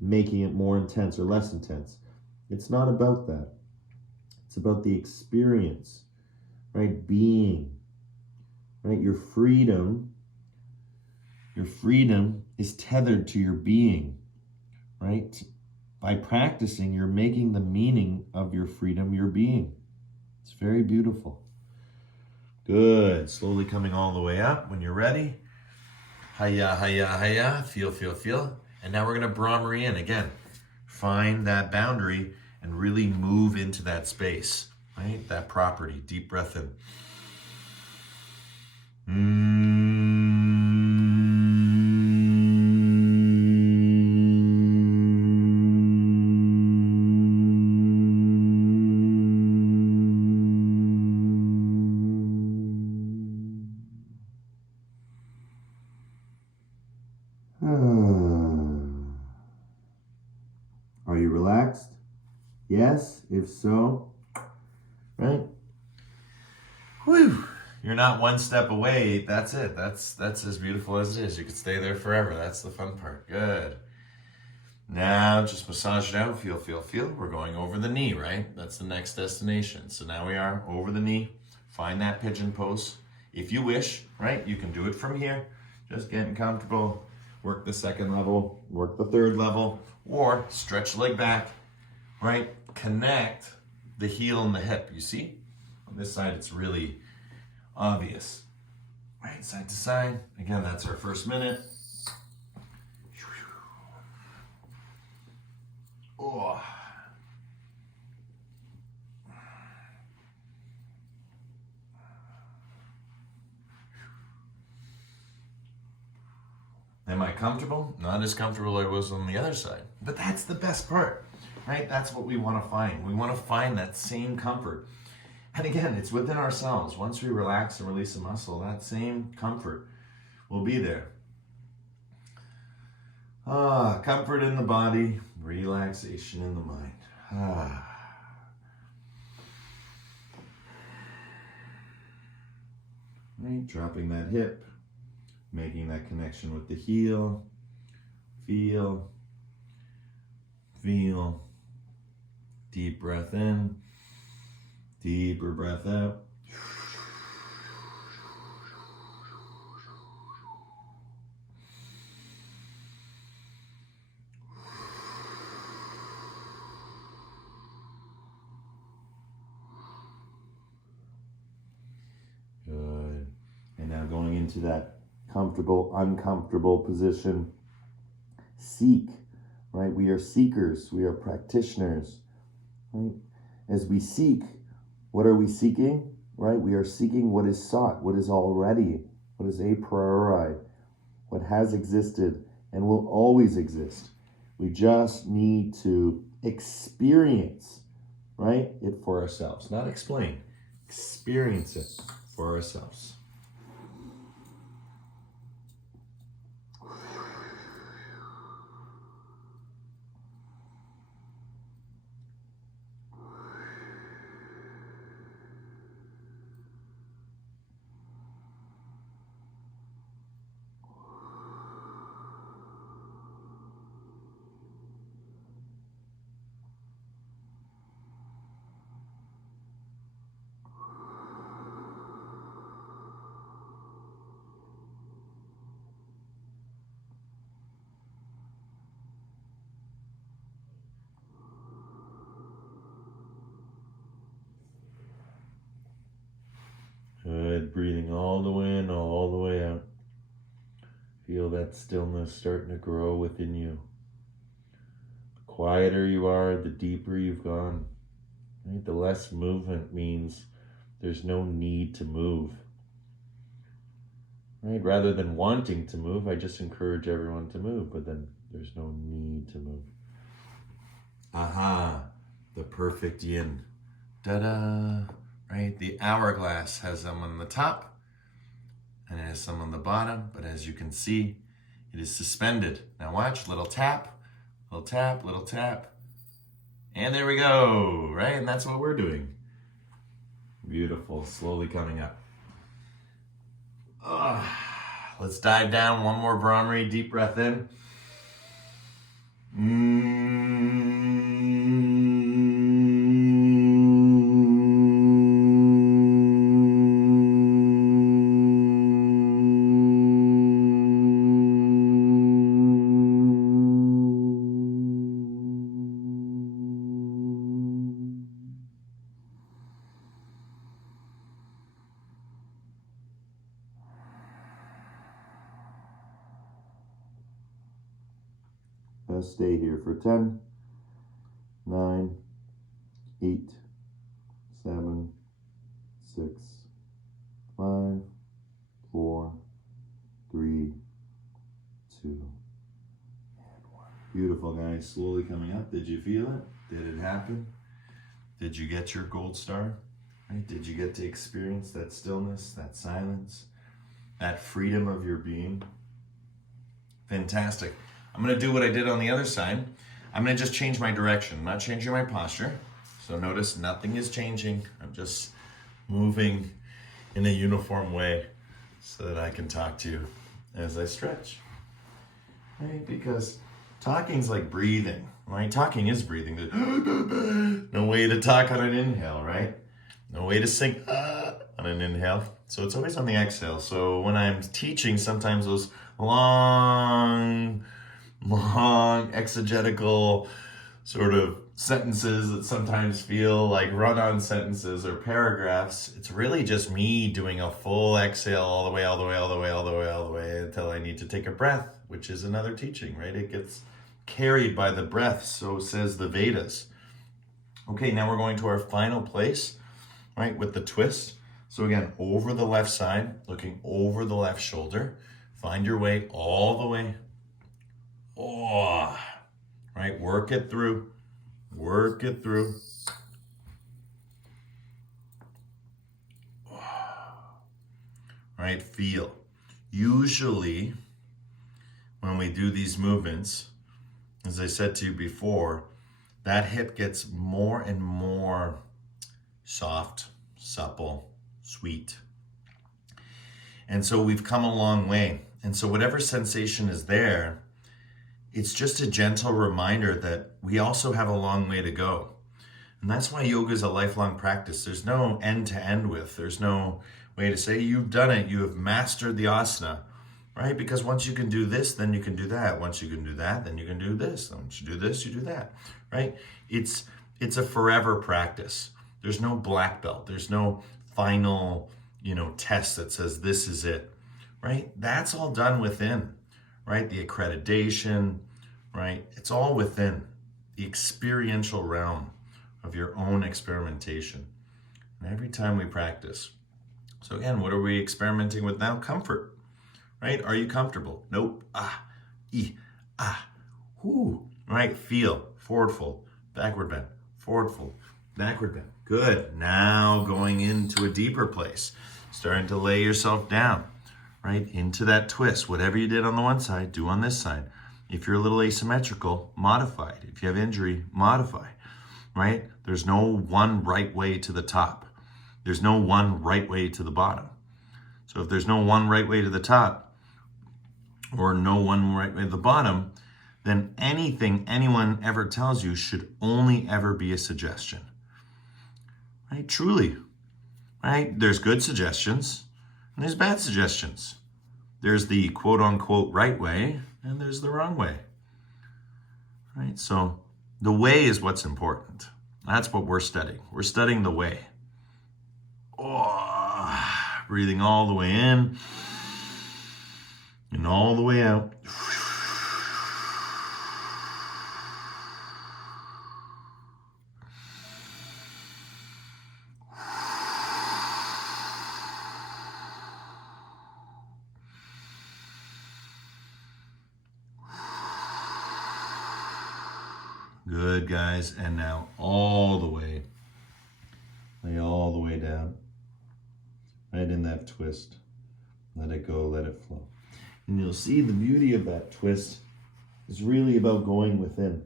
making it more intense or less intense. It's not about that. It's about the experience, right? Being, right? Your freedom is tethered to your being, right? By practicing, you're making the meaning of your freedom your being. It's very beautiful. Good. Slowly coming all the way up. When you're ready, hiya, hiya, hiya. Feel, feel, feel. And now we're going to Brahmari in again. Find that boundary and really move into that space, right? That property. Deep breath in. Are you relaxed? Yes? If so, right? Whew. You're not one step away. That's it. That's as beautiful as it is. You could stay there forever. That's the fun part. Good. Now just massage it out. Feel, feel, feel. We're going over the knee, right? That's the next destination. So now we are over the knee. Find that pigeon pose. If you wish, right? You can do it from here. Just getting comfortable. Work the second level. Work the third level. Or stretch the leg back, right? Connect the heel and the hip. You see? On this side, it's really obvious. Right, side to side. Again, that's our first minute. Oh. Am I comfortable? Not as comfortable as I was on the other side. But that's the best part, right? That's what we want to find. We want to find that same comfort. And again, it's within ourselves. Once we relax and release a muscle, that same comfort will be there. Comfort in the body, relaxation in the mind. right? Dropping that hip, making that connection with the heel. Feel, feel. Deep breath in, deeper breath out. Good. And now going into that comfortable, uncomfortable position. Seek, right? We are seekers. We are practitioners, right? As we seek, what are we seeking, right? We are seeking what is sought, what is already, what is a priori, what has existed and will always exist. We just need to experience, right, it for ourselves. Not explain. Experience it for ourselves. Good, breathing all the way in, all the way out. Feel that stillness starting to grow within you. The quieter you are, the deeper you've gone. Right? The less movement means there's no need to move. Right? Rather than wanting to move, I just encourage everyone to move, but then there's no need to move. Aha, the perfect yin. Da-da. Right? The hourglass has some on the top and it has some on the bottom, but as you can see, it is suspended. Now watch, little tap, little tap, little tap. And there we go, right? And that's what we're doing. Beautiful, slowly coming up. Let's dive down, one more Brahmari, deep breath in. Let's stay here for 10, 9, 8, 7, 6, 5, 4, 3, 2, and 1. Beautiful, guys. Slowly coming up. Did you feel it? Did it happen? Did you get your gold star? Right? Did you get to experience that stillness, that silence, that freedom of your being? Fantastic. I'm going to do what I did on the other side. I'm going to just change my direction. I'm not changing my posture. So notice nothing is changing. I'm just moving in a uniform way so that I can talk to you as I stretch. Right? Because talking's like breathing. Right? Talking is breathing. No way to talk on an inhale, right? No way to sing on an inhale. So it's always on the exhale. So when I'm teaching, sometimes those long exegetical sort of sentences that sometimes feel like run-on sentences or paragraphs, it's really just me doing a full exhale all the way until I need to take a breath, which is another teaching, right? It gets carried by the breath, so says the Vedas. Okay, now we're going to our final place, right, with the twist. So again, over the left side, looking over the left shoulder, find your way all the way. Right, work it through. Right, feel. Usually, when we do these movements, as I said to you before, that hip gets more and more soft, supple, sweet. And so we've come a long way. And so whatever sensation is there, it's just a gentle reminder that we also have a long way to go. And that's why yoga is a lifelong practice. There's no end to end with. There's no way to say you've done it, you have mastered the asana, right? Because once you can do this, then you can do that. Once you can do that, then you can do this. Once you do this, you do that, right? It's a forever practice. There's no black belt. There's no final, test that says this is it, right? That's all done within, right? The accreditation, right? It's all within the experiential realm of your own experimentation. And every time we practice. So again, what are we experimenting with now? Comfort, right? Are you comfortable? Nope. Right? Feel, forward fold, backward bend, forward fold, backward bend. Good. Now going into a deeper place, starting to lay yourself down, right? Into that twist. Whatever you did on the one side, do on this side. If you're a little asymmetrical, modify it. If you have injury, modify, right? There's no one right way to the top. There's no one right way to the bottom. So if there's no one right way to the top or no one right way to the bottom, then anything anyone ever tells you should only ever be a suggestion, right? Truly, right? There's good suggestions and there's bad suggestions. There's the quote unquote right way and there's the wrong way, right? So the way is what's important. That's what we're studying. We're studying the way. Breathing all the way in and all the way out. Good, guys. And now all the way. Lay all the way down. Right in that twist. Let it go, let it flow. And you'll see the beauty of that twist is really about going within,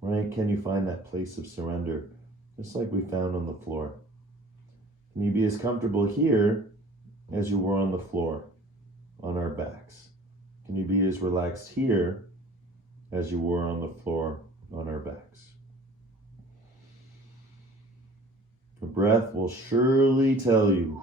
right? Can you find that place of surrender, just like we found on the floor? Can you be as comfortable here as you were on the floor, on our backs? Can you be as relaxed here as you were on the floor, on our backs? The breath will surely tell you.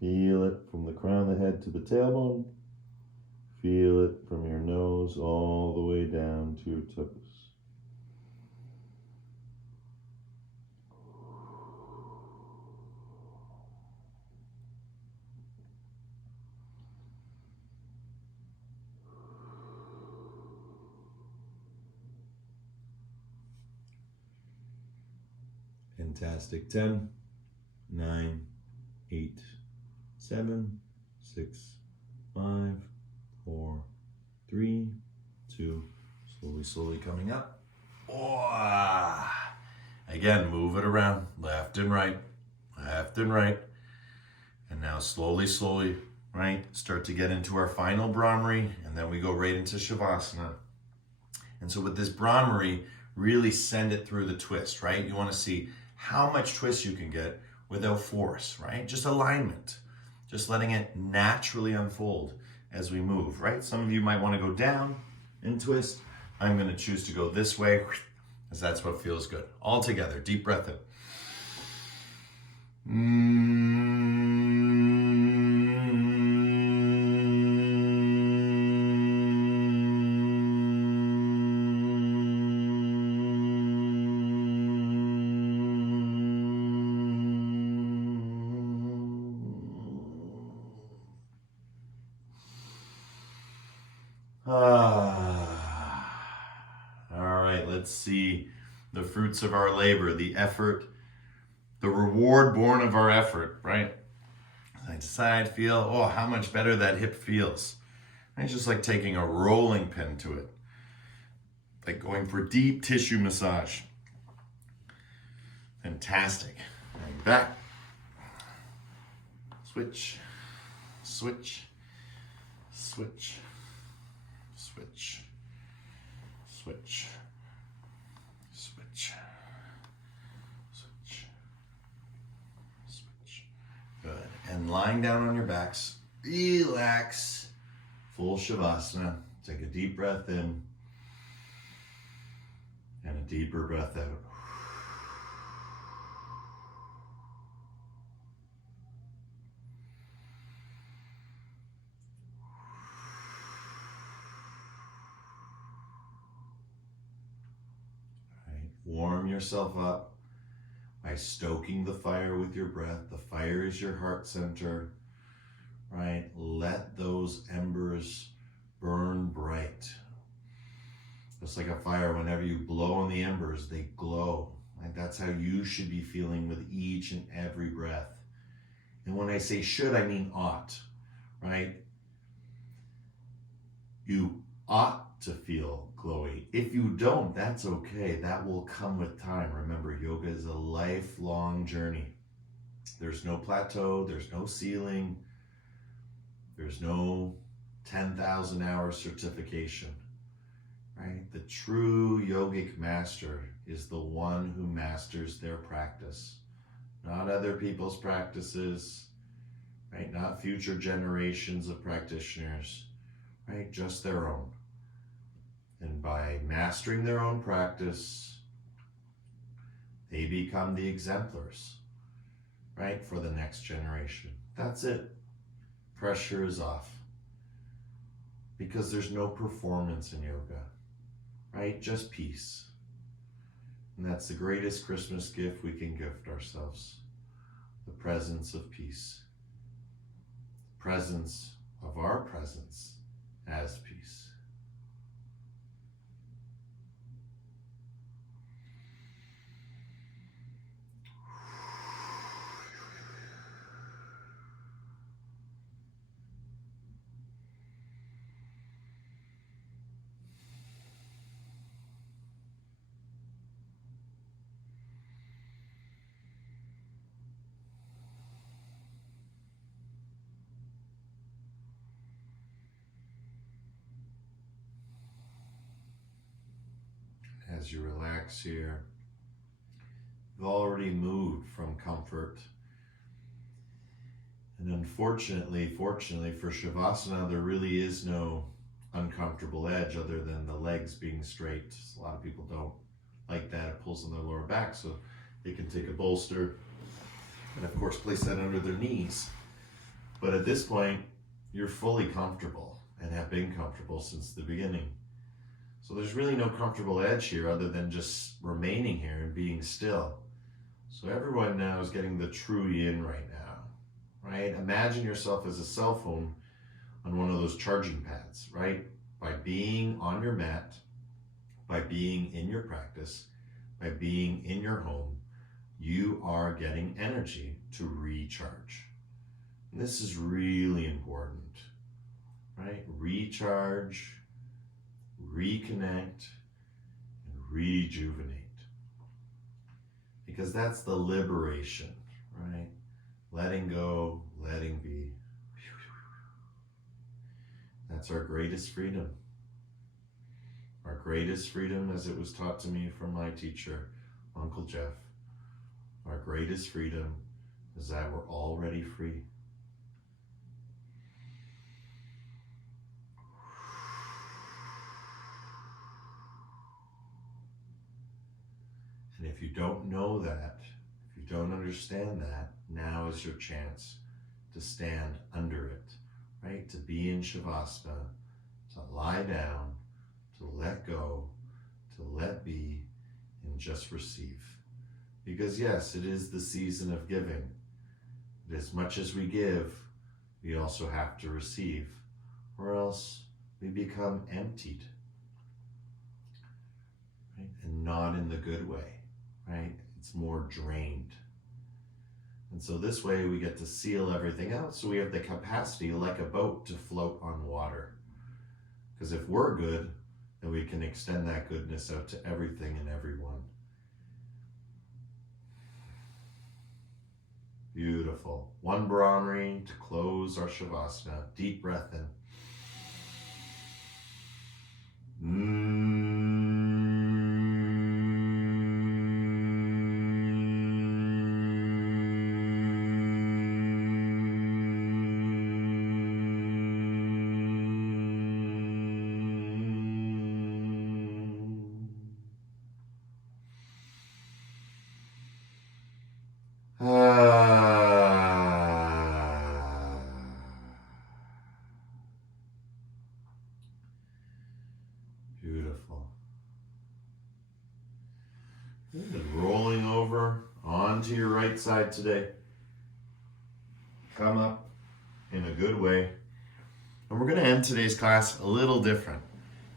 Feel it from the crown of the head to the tailbone. Feel it from your nose all the way down to your toes. Fantastic. 10, 9, 8, 7, 6, 5, 4, 3, 2, slowly coming up. Again, move it around, left and right. And now slowly, right, start to get into our final Brahmari, and then we go right into Shavasana. And so with this Brahmari, really send it through the twist, right? You want to see how much twist you can get without force, right? Just alignment, just letting it naturally unfold as we move, right? Some of you might want to go down and twist. I'm going to choose to go this way, because that's what feels good. All together, deep breath in. All right, let's see the fruits of our labor, the effort, the reward born of our effort, right? I decide, feel, how much better that hip feels. It's just like taking a rolling pin to it, like going for deep tissue massage. Fantastic. back, switch, switch, switch, switch, switch, switch, switch, switch. Good. And lying down on your backs, relax, full Shavasana. Take a deep breath in and a deeper breath out. Warm yourself up by stoking the fire with your breath. The fire is your heart center, right? Let those embers burn bright. Just like a fire, whenever you blow on the embers, they glow. Like that's how you should be feeling with each and every breath. And when I say should, I mean ought, right? You ought to feel glowy. If you don't, that's okay. That will come with time. Remember, yoga is a lifelong journey. There's no plateau, there's no ceiling, there's no 10,000 hour certification, right? The true yogic master is the one who masters their practice, not other people's practices, right? Not future generations of practitioners, right? Just their own. And by mastering their own practice, they become the exemplars, right, for the next generation. That's it. Pressure is off. Because there's no performance in yoga, right? Just peace. And that's the greatest Christmas gift we can gift ourselves. The presence of peace. The presence of our presence as peace. As you relax here, you've already moved from comfort. And unfortunately, fortunately for Shavasana, there really is no uncomfortable edge other than the legs being straight. So a lot of people don't like that. It pulls on their lower back, so they can take a bolster and of course place that under their knees. But at this point, you're fully comfortable and have been comfortable since the beginning. So there's really no comfortable edge here other than just remaining here and being still. So everyone now is getting the true yin right now, right? Imagine yourself as a cell phone on one of those charging pads, right? By being on your mat, by being in your practice, by being in your home, you are getting energy to recharge. And this is really important, right? Recharge, reconnect, and rejuvenate. Because that's the liberation, right? Letting go, letting be. That's our greatest freedom. Our greatest freedom, as it was taught to me from my teacher, Uncle Jeff, our greatest freedom is that we're already free. And if you don't know that, if you don't understand that, now is your chance to stand under it, right? To be in Shavasana, to lie down, to let go, to let be, and just receive. Because yes, it is the season of giving. But as much as we give, we also have to receive, or else we become emptied, right? And not in the good way, right? It's more drained. And so this way we get to seal everything out, so we have the capacity, like a boat, to float on water. Because if we're good, then we can extend that goodness out to everything and everyone. Beautiful. One Brahmari to close our Shavasana. Deep breath in. Beautiful. Good. Rolling over onto your right side today. Come up in a good way. And we're going to end today's class a little different.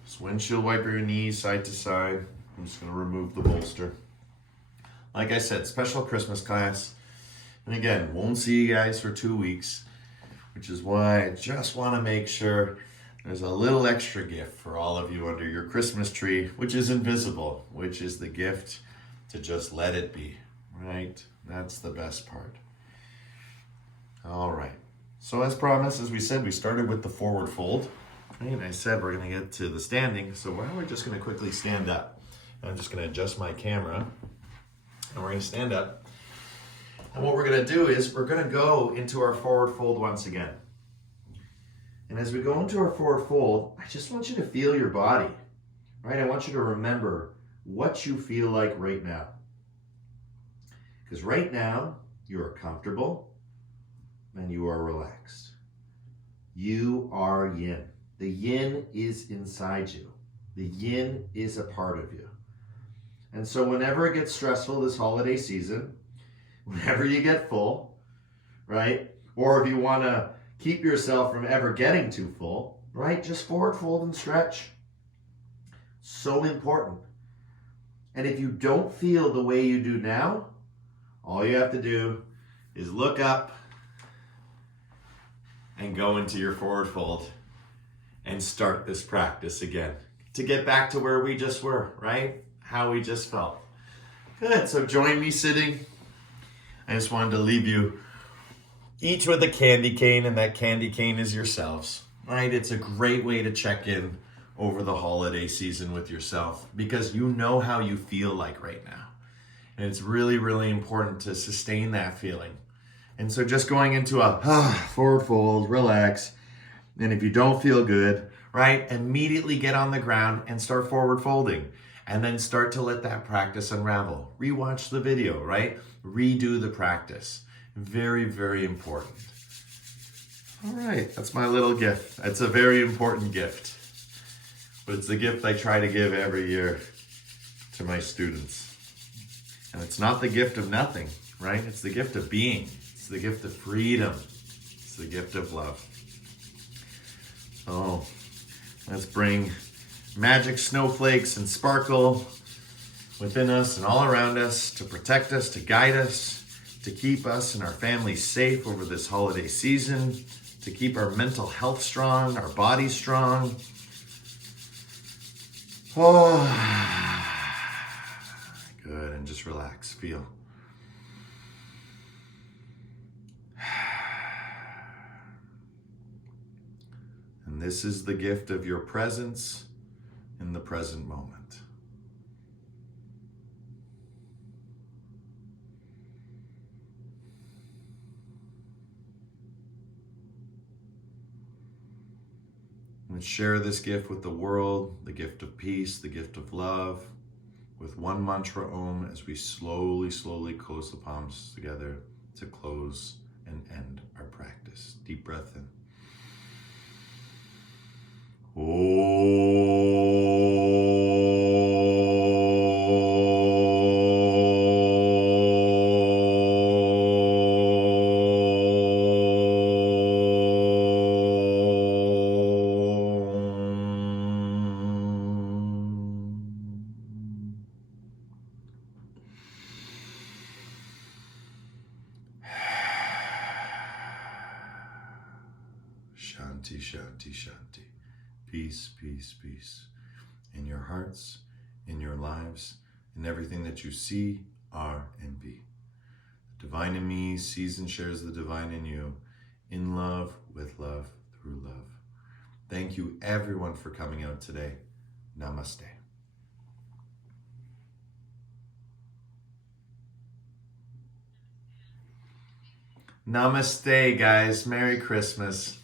Just windshield wiper your knees side to side. I'm just going to remove the bolster. Like I said, special Christmas class. And again, won't see you guys for 2 weeks, which is why I just want to make sure there's a little extra gift for all of you under your Christmas tree, which is invisible, which is the gift to just let it be, right? That's the best part. All right. So as promised, as we said, we started with the forward fold. And I said we're going to get to the standing, so why don't we just going to quickly stand up? I'm just going to adjust my camera, and we're going to stand up. And what we're going to do is we're going to go into our forward fold once again. And as we go into our forward fold, I just want you to feel your body, right? I want you to remember what you feel like right now. Because right now, you are comfortable and you are relaxed. You are yin. The yin is inside you. The yin is a part of you. And so whenever it gets stressful this holiday season, whenever you get full, right? Or if you want to keep yourself from ever getting too full, right? Just forward fold and stretch. So important. And if you don't feel the way you do now, all you have to do is look up and go into your forward fold and start this practice again to get back to where we just were, right? How we just felt. Good, so join me sitting. I just wanted to leave you each with a candy cane, and that candy cane is yourselves, right? It's a great way to check in over the holiday season with yourself because you know how you feel like right now. And it's really, really important to sustain that feeling. And so just going into a forward fold, relax. And if you don't feel good, right, immediately get on the ground and start forward folding. And then start to let that practice unravel. Rewatch the video, right? Redo the practice. Very, very important. All right, that's my little gift. It's a very important gift. But it's the gift I try to give every year to my students. And it's not the gift of nothing, right? It's the gift of being. It's the gift of freedom. It's the gift of love. So let's bring magic snowflakes and sparkle within us and all around us to protect us, to guide us, to keep us and our families safe over this holiday season, to keep our mental health strong, our bodies strong. Oh, good, and just relax, feel. And this is the gift of your presence in the present moment. And share this gift with the world, the gift of peace, the gift of love, with one mantra Om as we slowly, slowly close the palms together to close and end our practice. Deep breath in. Shanti, shanti, shanti. Peace, peace, peace. In your hearts, in your lives, in everything that you see, are, and be. Divine in me sees and shares the divine in you. In love, with love, through love. Thank you everyone for coming out today. Namaste. Namaste, guys. Merry Christmas.